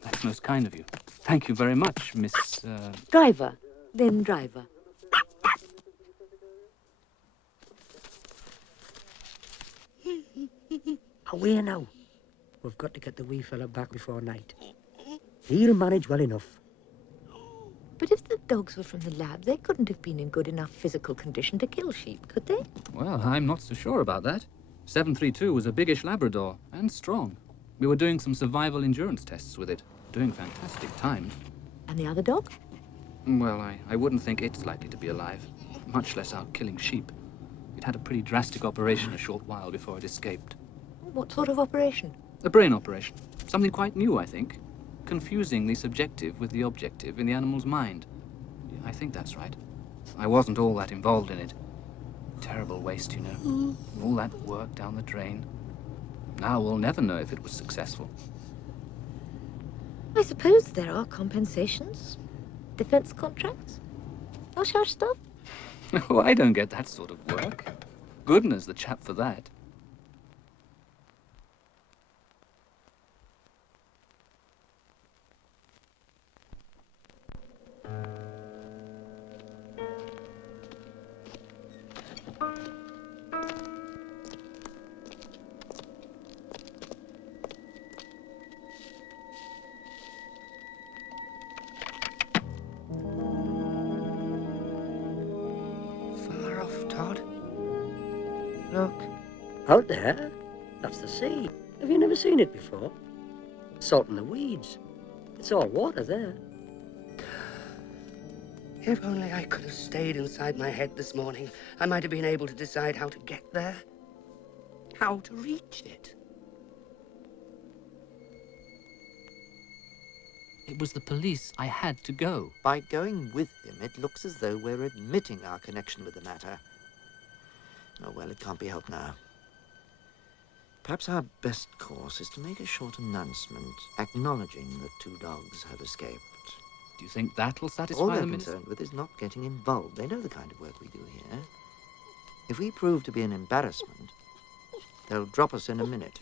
that's most kind of you. Thank you very much, Miss... Driver. Then driver. Away now. We've got to get the wee fella back before night. He'll manage well enough. But if the dogs were from the lab, they couldn't have been in good enough physical condition to kill sheep, could they? Well, I'm not so sure about that. 732 was a biggish Labrador, and strong. We were doing some survival endurance tests with it, doing fantastic times. And the other dog? Well, I wouldn't think it's likely to be alive, much less out killing sheep. It had a pretty drastic operation a short while before it escaped. What sort of operation? A brain operation. Something quite new, I think. Confusing the subjective with the objective in the animal's mind. I think that's right. I wasn't all that involved in it. Terrible waste, you know. All that work down the drain. Now we'll never know if it was successful. I suppose there are compensations. Defense contracts. Hush hush stuff. Oh, I don't get that sort of work. Goodness, the chap for that. Far off, Todd. Look. Out there? That's the sea. Have you never seen it before? Salt in the weeds. It's all water there. If only I could have stayed inside my head this morning, I might have been able to decide how to get there. How to reach it. It was the police. I had to go. By going with him, it looks as though we're admitting our connection with the matter. Oh, well, it can't be helped now. Perhaps our best course is to make a short announcement acknowledging that 2 dogs have escaped. Do you think that'll satisfy All they're the minister? concerned with is not getting involved. They know the kind of work we do here. If we prove to be an embarrassment, they'll drop us in a minute.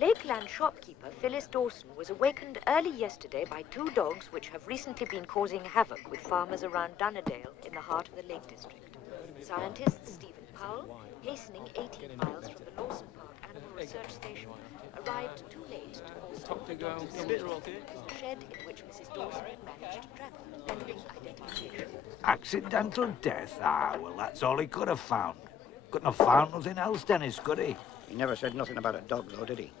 Lakeland shopkeeper Phyllis Dawson was awakened early yesterday by 2 dogs which have recently been causing havoc with farmers around Dunnerdale in the heart of the Lake District. Scientist Stephen Powell, hastening 18 miles from the Lawson Park Animal Research Station, arrived too late to also the shed in which Mrs. Dawson had managed to trap her, pending identification. Accidental death? Ah, well, that's all he could have found. Couldn't have found nothing else, Dennis, could he? He never said nothing about a dog, though, did he?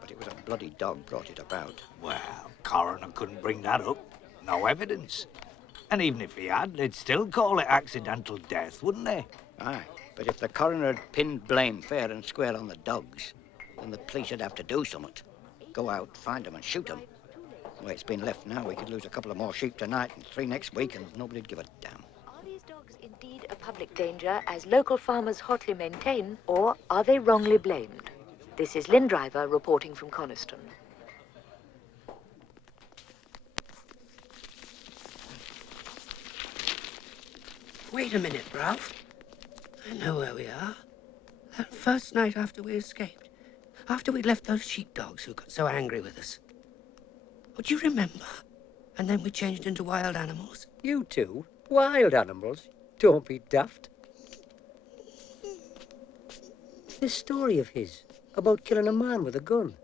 But it was a bloody dog brought it about. Well, coroner couldn't bring that up. No evidence. And even if he had, they'd still call it accidental death, wouldn't they? Aye, but if the coroner had pinned blame fair and square on the dogs, then the police would have to do something. Go out, find them and shoot them. The way it's been left now, we could lose a couple of more sheep tonight and 3 next week and nobody'd give a damn. Are these dogs indeed a public danger, as local farmers hotly maintain, or are they wrongly blamed? This is Lynn Driver reporting from Coniston. Wait a minute, Ralph. I know where we are. That first night after we escaped. After we'd left those sheepdogs who got so angry with us. Would you remember? And then we changed into wild animals. You two? Wild animals? Don't be daft. This story of his about killing a man with a gun,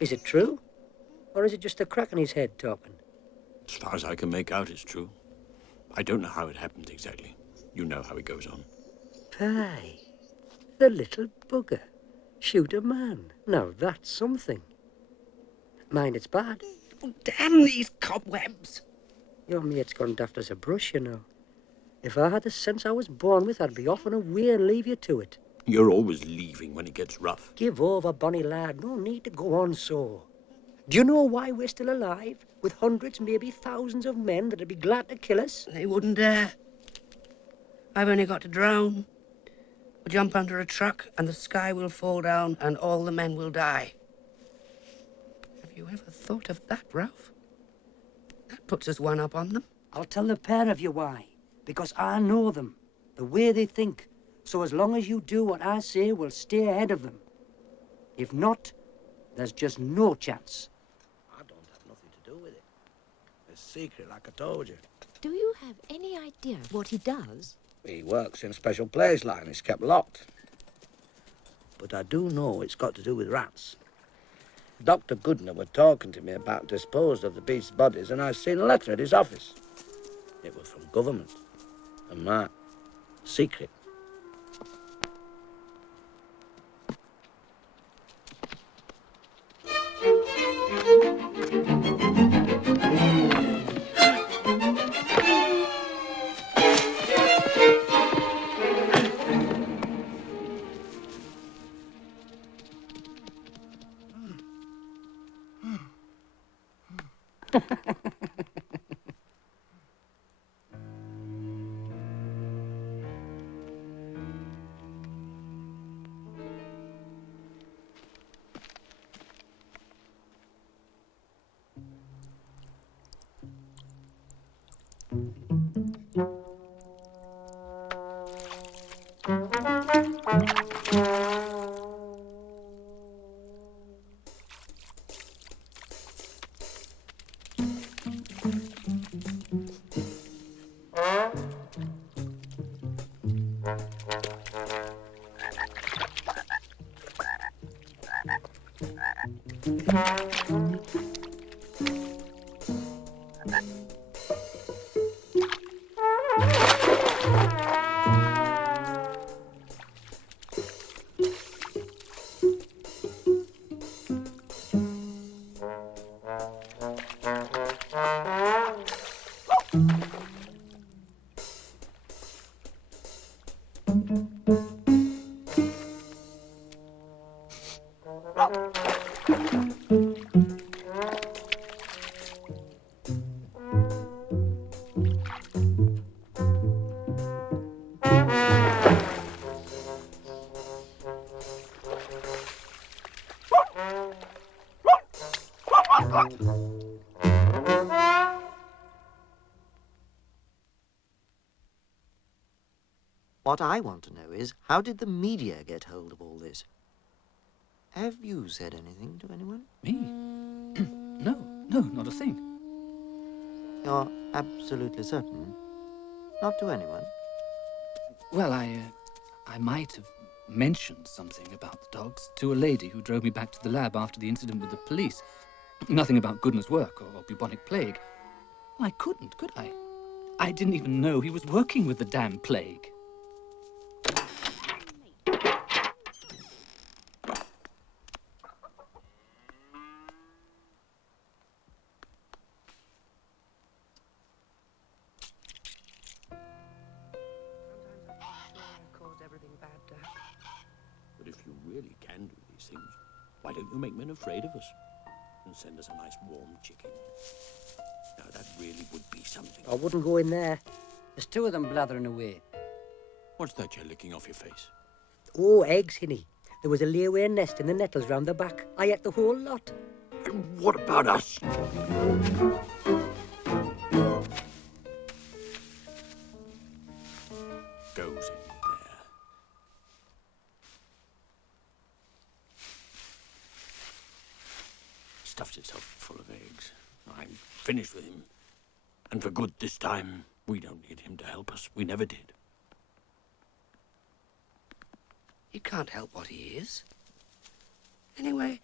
is it true? Or is it just a crack in his head talking? As far as I can make out, it's true. I don't know how it happened exactly. You know how it goes on. Pie. The little bugger. Shoot a man. Now that's something. Mind it's bad. Oh, damn these cobwebs. Your mate's gone daft as a brush, you know. If I had the sense I was born with, I'd be off and away and leave you to it. You're always leaving when it gets rough. Give over, bonny lad. No need to go on so. Do you know why we're still alive? With hundreds, maybe thousands of men that'd be glad to kill us? They wouldn't dare. I've only got to drown. Or jump under a truck and the sky will fall down and all the men will die. Have you ever thought of that, Ralph? That puts us one up on them. I'll tell the pair of you why. Because I know them, the way they think. So as long as you do what I say, we'll stay ahead of them. If not, there's just no chance. I don't have nothing to do with it. It's secret, like I told you. Do you have any idea what he does? He works in a special place line. It's kept locked. But I do know it's got to do with rats. Dr. Goodner were talking to me about disposed of the beast's bodies, and I seen a letter at his office. It was from government. And my secret. What I want to know is, how did the media get hold of all this? Have you said anything to anyone? Me? No, not a thing. You're absolutely certain? Not to anyone? Well, I might have mentioned something about the dogs to a lady who drove me back to the lab after the incident with the police. Nothing about Goodner's work or bubonic plague. I couldn't, could I? I didn't even know he was working with the damn plague. But if you really can do these things, why don't you make men afraid of us? And send us a nice warm chicken. Now, that really would be something. I wouldn't go in there. There's two of them blathering away. What's that you're licking off your face? Oh, eggs, Hinny. There was a layaway nest in the nettles round the back. I ate the whole lot. And what about us? stuffs itself full of eggs. I'm finished with him. And for good this time. We don't need him to help us. We never did. He can't help what he is. Anyway,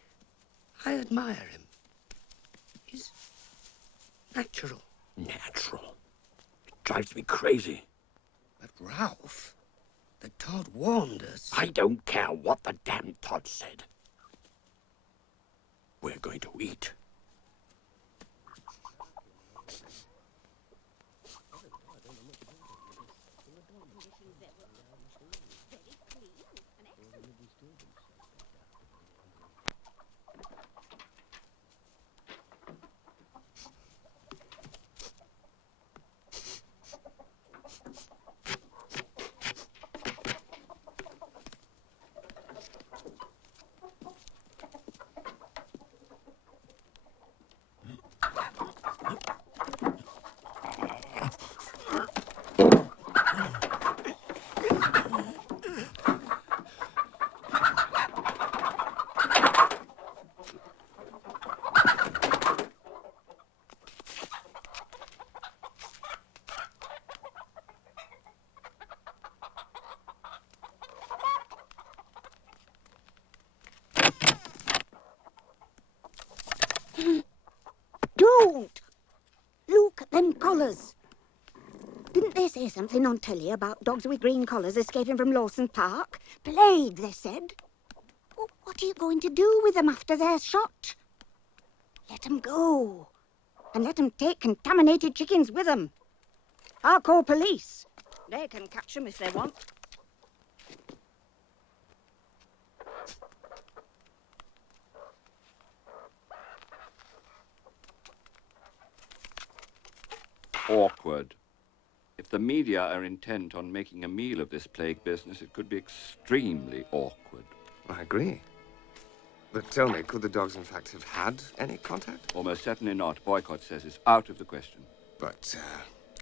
I admire him. He's natural. Natural? It drives me crazy. But Ralph, the Todd warned us. I don't care what the damn Todd said. We're going to eat. Don't! Look at them collars. Didn't they say something on telly about dogs with green collars escaping from Lawson Park? Plague, they said. Oh, what are you going to do with them after they're shot? Let them go. And let them take contaminated chickens with them. I'll call police. They can catch them if they want. Awkward. If the media are intent on making a meal of this plague business, it could be extremely awkward. I agree. But tell me, could the dogs in fact have had any contact? Almost certainly not. Boycott says it's out of the question. But,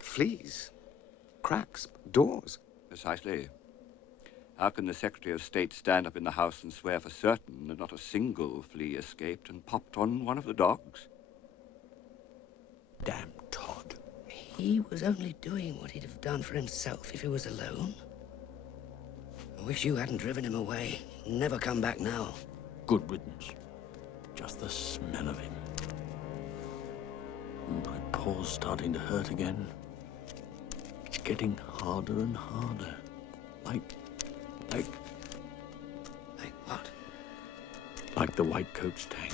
fleas, cracks, doors. Precisely. How can the Secretary of State stand up in the House and swear for certain that not a single flea escaped and popped on one of the dogs? Damn Todd. He was only doing what he'd have done for himself if he was alone. I wish you hadn't driven him away. He'll never come back now. Good riddance. Just the smell of him. My paw's starting to hurt again. It's getting harder and harder. Like what? Like the White Coat's tank.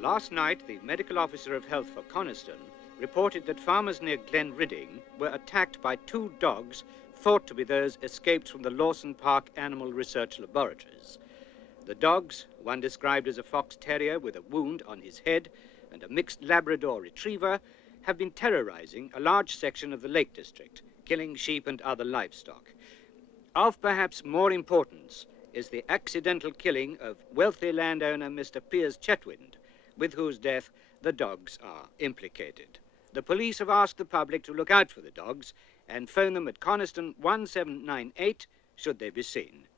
Last night, the medical officer of health for Coniston reported that farmers near Glen Ridding were attacked by 2 dogs thought to be those escaped from the Lawson Park Animal Research Laboratories. The dogs, one described as a fox terrier with a wound on his head and a mixed Labrador retriever, have been terrorizing a large section of the Lake District, killing sheep and other livestock. Of perhaps more importance is the accidental killing of wealthy landowner Mr. Piers Chetwynd, with whose death the dogs are implicated. The police have asked the public to look out for the dogs and phone them at Coniston 1798 should they be seen.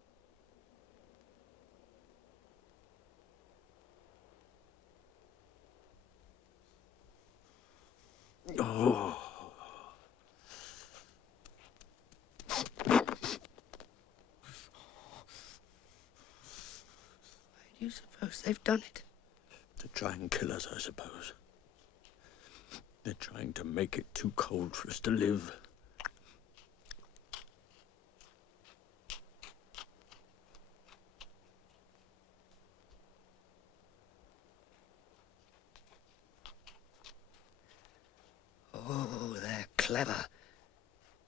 Oh. Why do you suppose they've done it? To try and kill us, I suppose. They're trying to make it too cold for us to live. Oh, they're clever.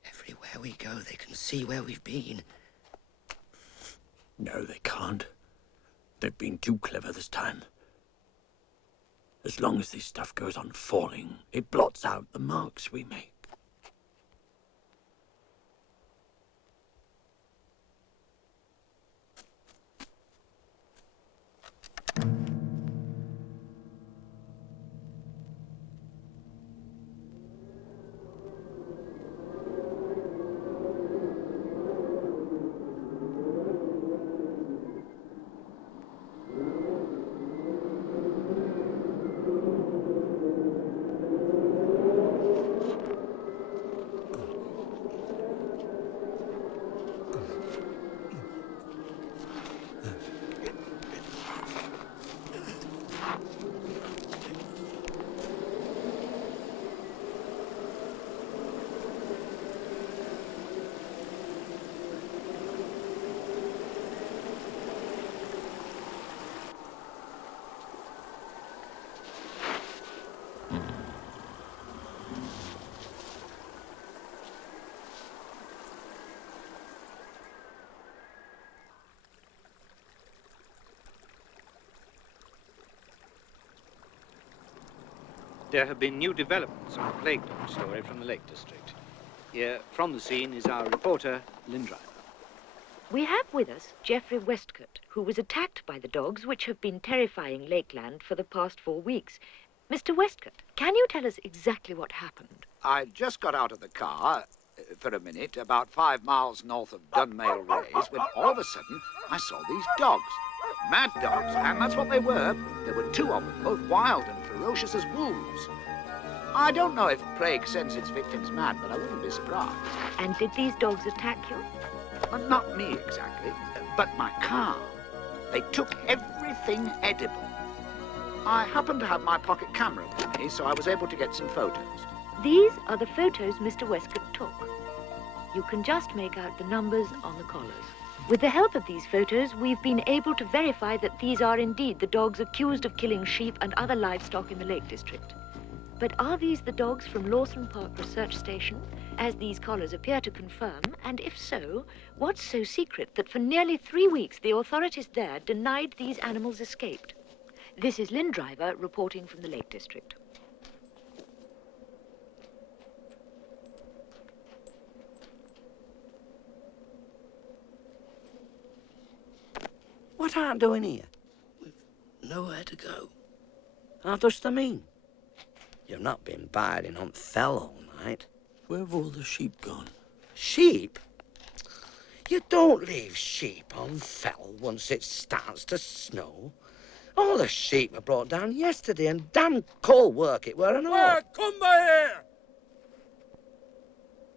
Everywhere we go, they can see where we've been. No, they can't. They've been too clever this time. As long as this stuff goes on falling, it blots out the marks we make. There have been new developments on the plague dog story from the Lake District. Here, from the scene, is our reporter, Lynn Driver. We have with us Geoffrey Westcott, who was attacked by the dogs which have been terrifying Lakeland for the past 4 weeks. Mr. Westcott, can you tell us exactly what happened? I just got out of the car for a minute, about 5 miles north of Dunmail Race, when all of a sudden I saw these dogs. Mad dogs, and that's what they were. There were 2 of them, both wild and ferocious as wolves. I don't know if plague sends its victims mad, but I wouldn't be surprised. And did these dogs attack you? Not me exactly, but my car. They took everything edible. I happened to have my pocket camera with me, so I was able to get some photos. These are the photos Mr. Westcott took. You can just make out the numbers on the collars. With the help of these photos, we've been able to verify that these are indeed the dogs accused of killing sheep and other livestock in the Lake District. But are these the dogs from Lawson Park Research Station, as these collars appear to confirm? And if so, what's so secret that for nearly 3 weeks the authorities there denied these animals escaped? This is Lynn Driver reporting from the Lake District. What are you doing here? Nowhere to go. How does that mean? You've not been biding on Fell all night. Where have all the sheep gone? Sheep? You don't leave sheep on Fell once it starts to snow. All the sheep were brought down yesterday, and damn cold work it were and all. Wag, come by here!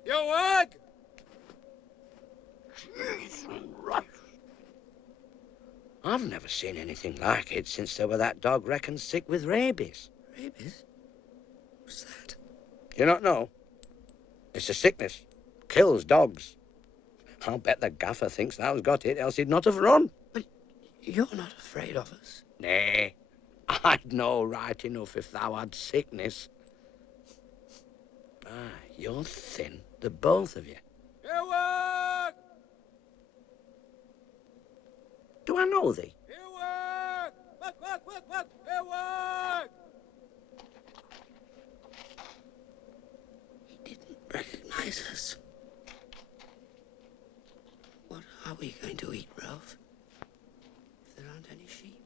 You wag! I've never seen anything like it since there were that dog reckoned sick with rabies. Rabies? What's that? You don't know? It's a sickness. Kills dogs. I'll bet the gaffer thinks thou's got it, else he'd not have run. But you're not afraid of us? Nay, I'd know right enough if thou had sickness. You're thin, the both of you. You wag! Do I know thee? You wag! Wag, wag, wag, wag! You wag! He didn't recognize us. What are we going to eat, Ralph? If there aren't any sheep.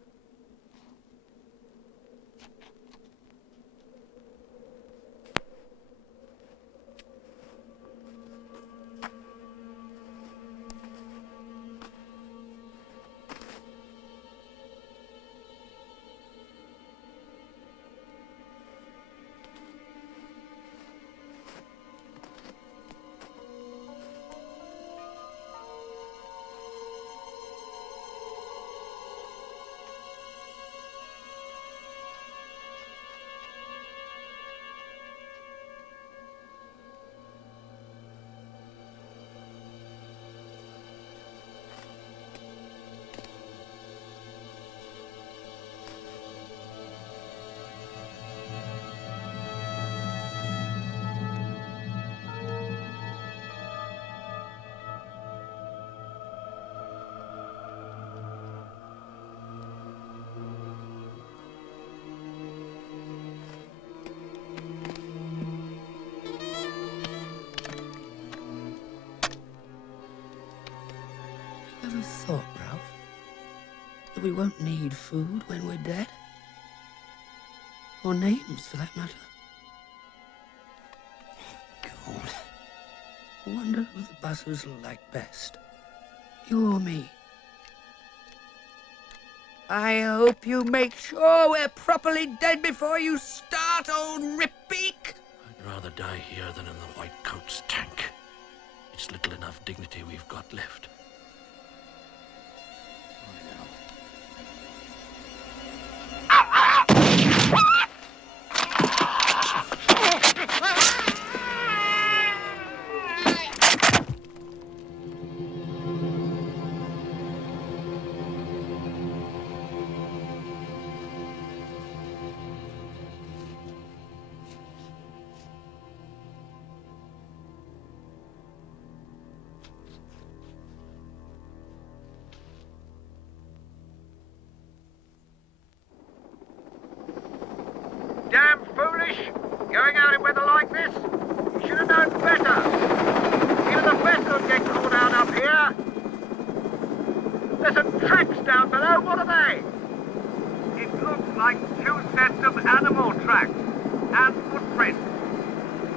Ever thought, Ralph, that we won't need food when we're dead? Or names, for that matter? God. I wonder who the buzzers will like best. You or me? I hope you make sure we're properly dead before you start, old Ripbeak. I'd rather die here than in the White Coat's tank. It's little enough dignity we've got left. Damn foolish like 2 sets of animal tracks and footprints.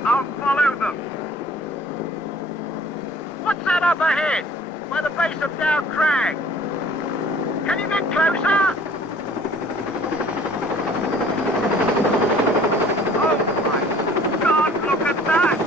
I'll follow them. What's that up ahead? By the base of Dow Crag. Can you get closer? Oh my God, look at that!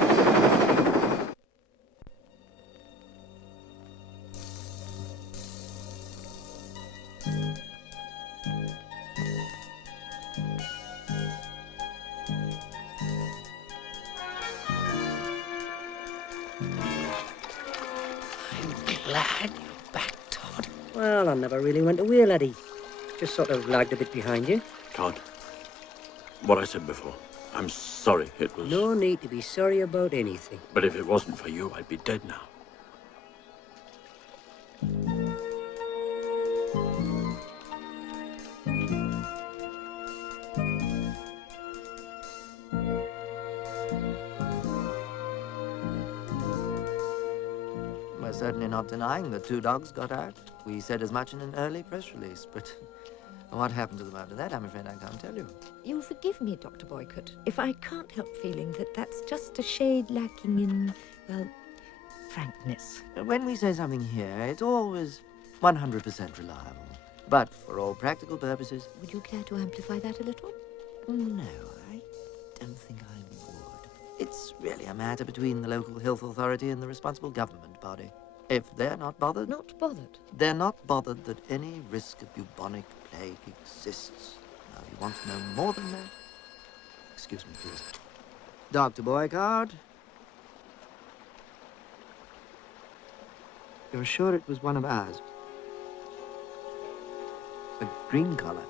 Glad you're back, Todd. Well, I never really went away, laddie. Just sort of lagged a bit behind you. Todd, what I said before, I'm sorry. It was... No need to be sorry about anything. But if it wasn't for you, I'd be dead now. We're certainly not denying that 2 dogs got out. We said as much in an early press release, but what happened to them after that, I'm afraid I can't tell you. You'll forgive me, Dr. Boycott, if I can't help feeling that that's just a shade lacking in, well, frankness. When we say something here, it's always 100% reliable. But for all practical purposes... Would you care to amplify that a little? No, I don't think I would. It's really a matter between the local health authority and the responsible government body. If they're not bothered... Not bothered? They're not bothered that any risk of bubonic plague exists. Now, if you want to know more than that... Excuse me, please. Dr. Boycott? You're sure it was one of ours? A green collar?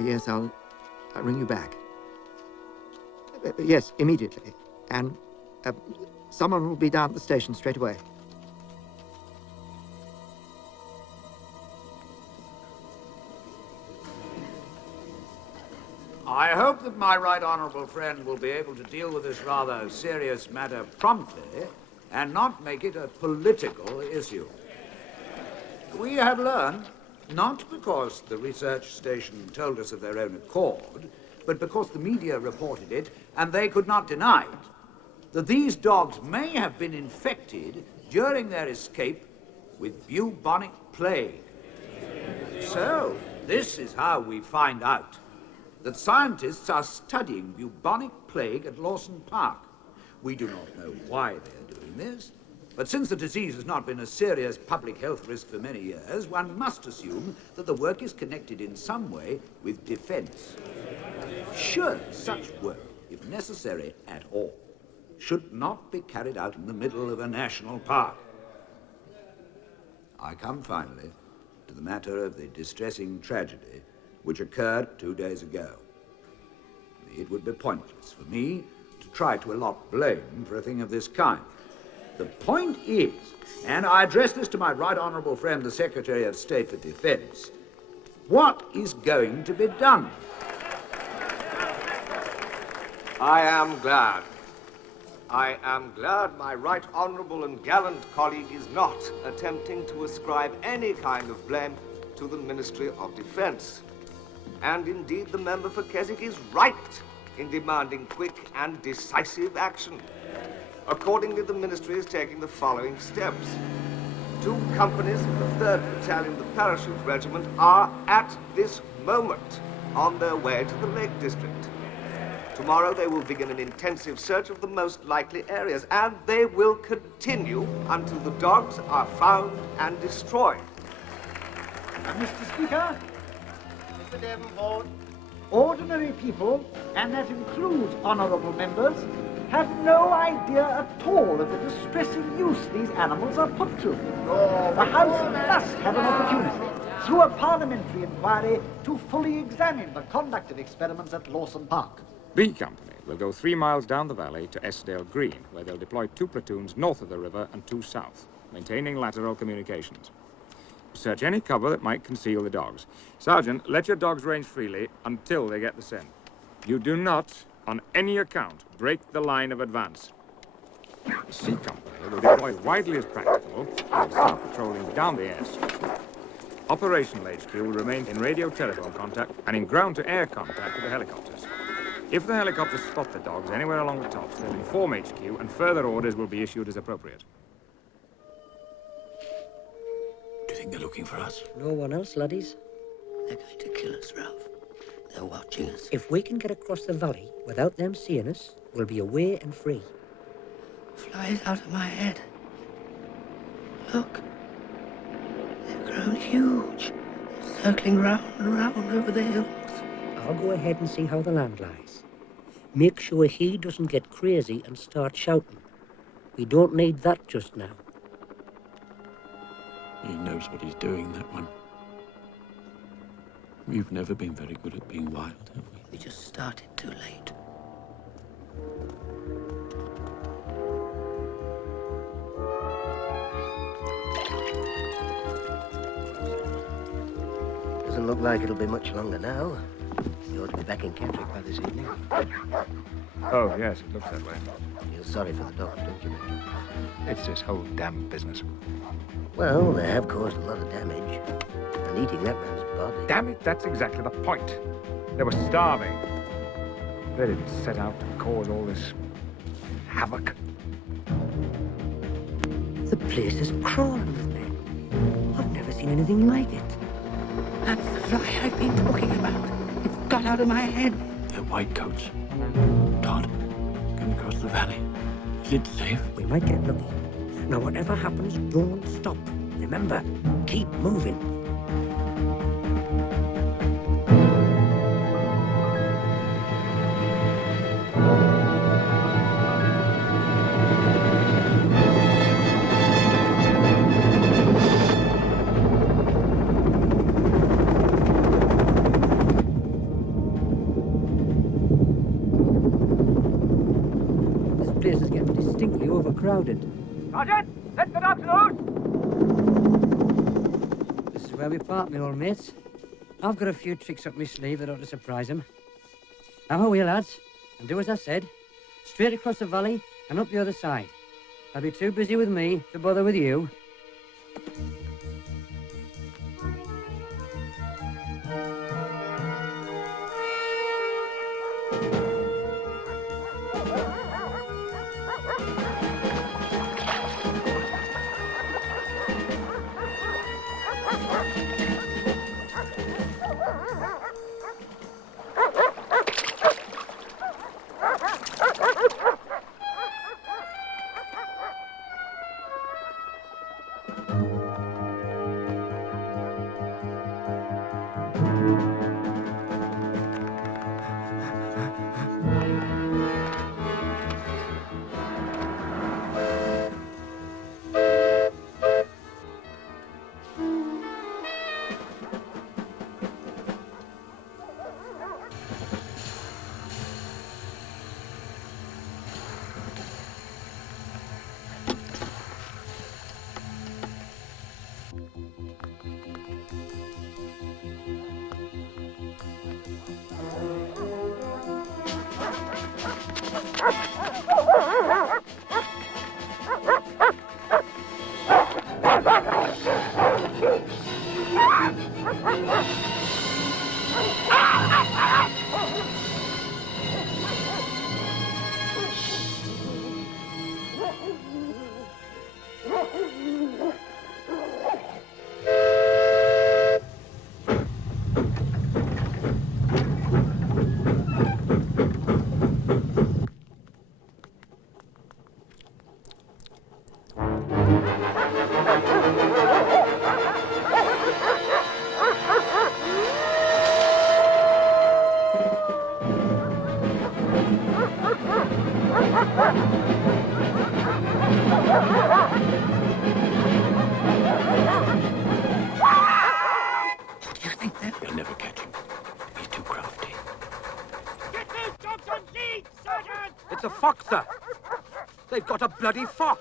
Yes, I'll ring you back. Yes, immediately. And someone will be down at the station straight away. I hope that my right honourable friend will be able to deal with this rather serious matter promptly and not make it a political issue. We have learned, not because the research station told us of their own accord, but because the media reported it and they could not deny it, that these dogs may have been infected during their escape with bubonic plague. So, this is how we find out that scientists are studying bubonic plague at Lawson Park. We do not know why they are doing this, but since the disease has not been a serious public health risk for many years, one must assume that the work is connected in some way with defense. Surely such work, if necessary at all, should not be carried out in the middle of a national park. I come finally to the matter of the distressing tragedy which occurred 2 days ago. It would be pointless for me to try to allot blame for a thing of this kind. The point is, and I address this to my right honourable friend, the Secretary of State for Defence, what is going to be done? I am glad my right honourable and gallant colleague is not attempting to ascribe any kind of blame to the Ministry of Defence. And indeed, the member for Keswick is right in demanding quick and decisive action. Accordingly, the Ministry is taking the following steps. 2 companies of the 3rd Battalion of the Parachute Regiment are, at this moment, on their way to the Lake District. Tomorrow they will begin an intensive search of the most likely areas, and they will continue until the dogs are found and destroyed. Mr. Speaker, Mr. Davenport. ordinary people, and that includes honourable members, have no idea at all of the distressing use these animals are put to. The House must have an opportunity, through a parliamentary inquiry, to fully examine the conduct of experiments at Lawson Park. B Company will go 3 miles down the valley to Esdale Green, where they'll deploy 2 platoons north of the river and 2 south, maintaining lateral communications. Search any cover that might conceal the dogs. Sergeant, let your dogs range freely until they get the scent. You do not, on any account, break the line of advance. The C Company will deploy widely as practicable and start patrolling down the airstrip. Operational HQ will remain in radio-telephone contact and in ground-to-air contact with the helicopters. If the helicopters spot the dogs anywhere along the tops, they'll inform HQ and further orders will be issued as appropriate. Do you think they're looking for us? No one else, laddies. They're going to kill us, Ralph. They're watching us. If we can get across the valley without them seeing us, we'll be away and free. Flies out of my head. Look. They've grown huge. Circling round and round over the hills. I'll go ahead and see how the land lies. Make sure he doesn't get crazy and start shouting. We don't need that just now. He knows what he's doing, that one. We've never been very good at being wild, have we? We just started too late. Doesn't look like it'll be much longer now. You ought to be back in Kendrick by this evening. Oh, yes, it looks that way. Feel sorry for the dogs, don't you? It's this whole damn business. Well, they have caused a lot of damage. And eating that man's body. Damn it, that's exactly the point. They were starving. They didn't set out to cause all this havoc. The place is crawling with men. I've never seen anything like it. That's the fly I've been talking about. It's got out of my head. They're white coats. Todd, can we cross the valley? Is it safe? We might get lucky. Now, whatever happens, don't stop. Remember, keep moving. This place is getting distinctly overcrowded. Sergeant, let the dogs loose! This is where we park, my old mates. I've got a few tricks up my sleeve that ought to surprise them. Now away, lads, and do as I said. Straight across the valley and up the other side. They'll be too busy with me to bother with you. They'll never catch him. He's too crafty. Get those dogs on lead, Sergeant! It's a fox, sir. They've got a bloody fox.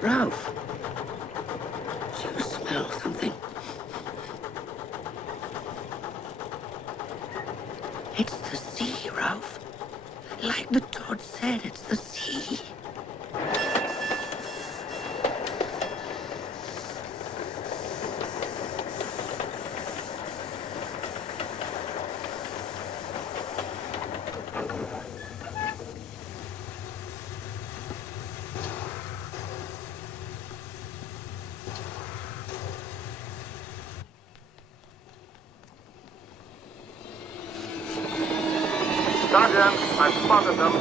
Ralph! Do you smell something? It's the sea, Ralph. See? Sergeant, I've spotted them.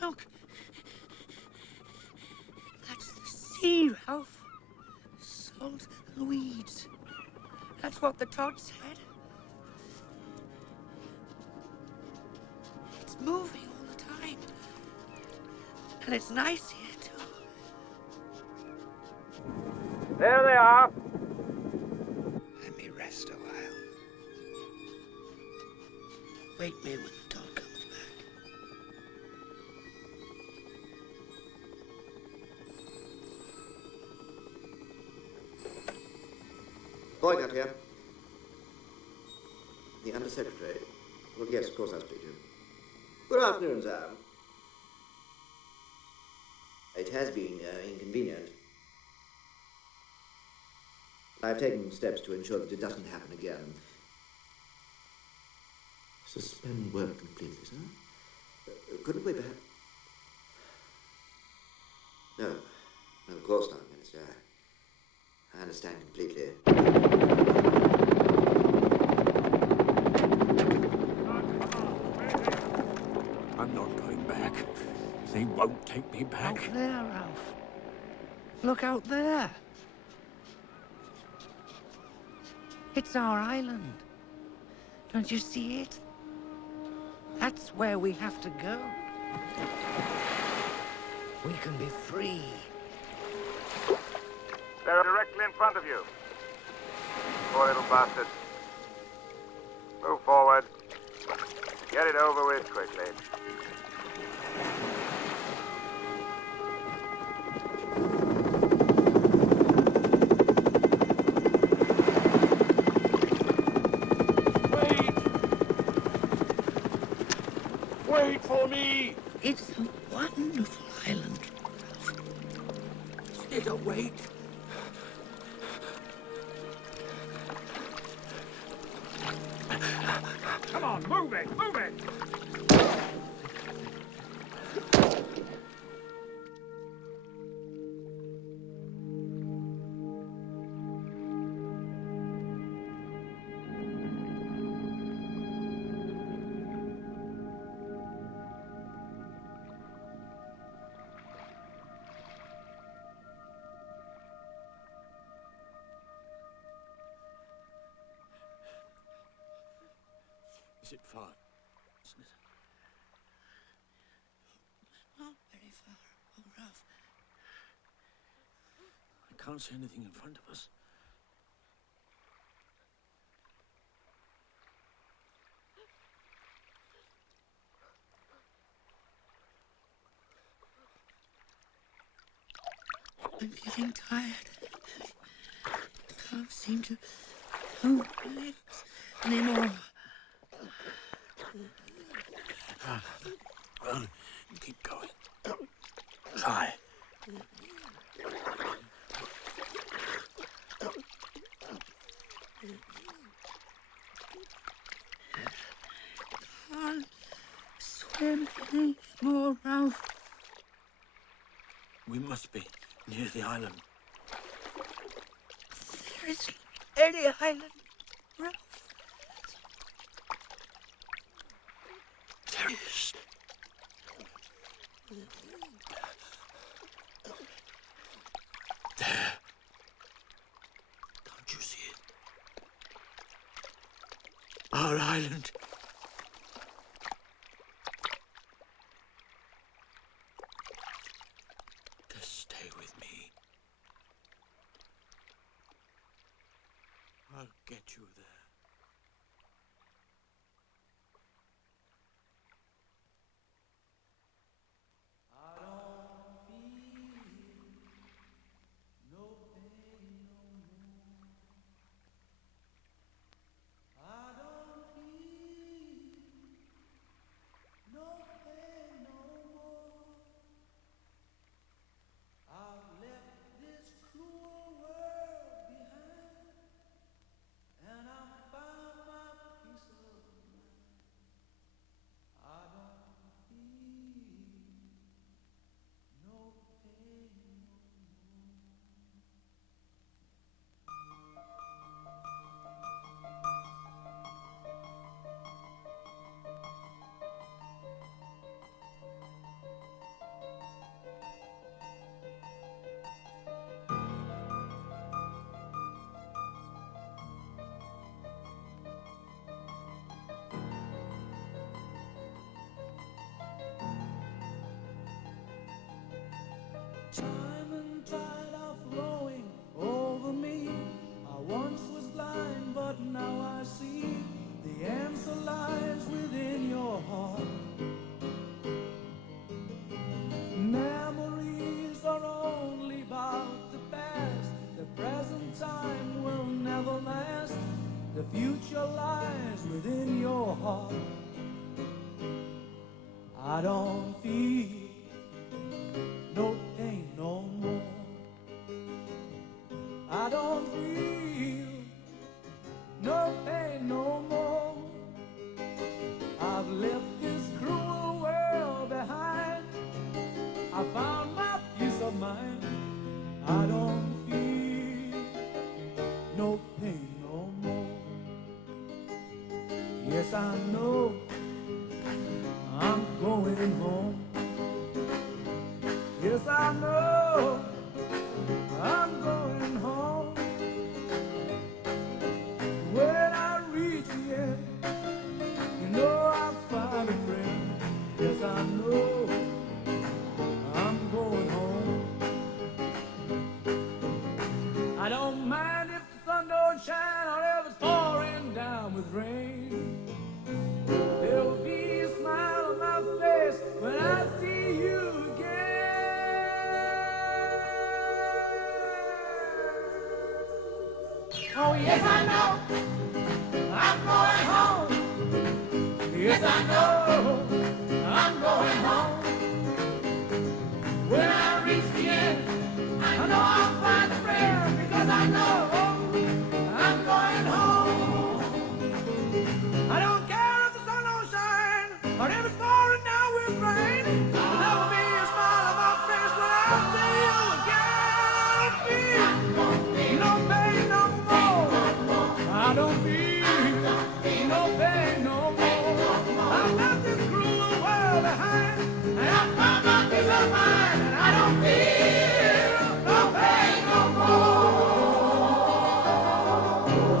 Look. That's the sea, Ralph. Salt and weeds. That's what the Todd said. It's moving all the time. And it's nice here, too. There they are. Let me rest a while. Wake me when the Todd comes back. Boycott here. The Undersecretary. Well, yes, of course I'll speak to you. Good afternoon, sir. It has been inconvenient. I've taken steps to ensure that it doesn't happen again. Suspend work completely, sir? Couldn't we perhaps... No, of course not, Minister. I understand completely. I'm not going back. They won't take me back. Out there, Ralph. Look out there. It's our island. Don't you see it? That's where we have to go. We can be free. They're directly in front of you. Poor little bastards. Move forward. Get it over with quickly. Wait for me! It's a wonderful island, Ralph. Stay to wait. Come on, move it, move it! Is it far? Isn't it? Not very far. Oh, Ralph. I can't see anything in front of us. I'm getting tired. I can't seem to move my legs anymore. Well, keep going. Try. Can't swim anymore, Ralph. We must be near the island. There isn't any island. our island. Just stay with me. I'll get you there. Time and tide are flowing over me. I once was blind, but now I see. The answer lies within your heart. Memories are only about the past. The present time will never last. The future lies within your heart. I don't feel no pain no more. I don't feel no pain no more. I've left this cruel world behind. I found my peace of mind. I don't feel no pain no more. Yes, I know I'm going home. Yes, I know I'm going home. When I reach the end, you know I'll find a friend. Yes, I know I'm going home. I don't mind if the sun don't shine or if it's pouring down with rain. There'll be a smile on my face when I see you again. Oh, yes, I know I'm going home. Yes, I know I'm going home. When I reach the end, I know I'll find a friend because I know I'm going home. I don't care if the sun don't shine or if it's pouring down with rain. There'll be a smile on my face when I see you again. I don't feel no pain no more. I don't feel no pain no more. I left this cruel world behind and I found my peace of mind. And I don't feel no pain no more.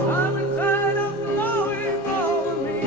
Time and tide are flowing over me.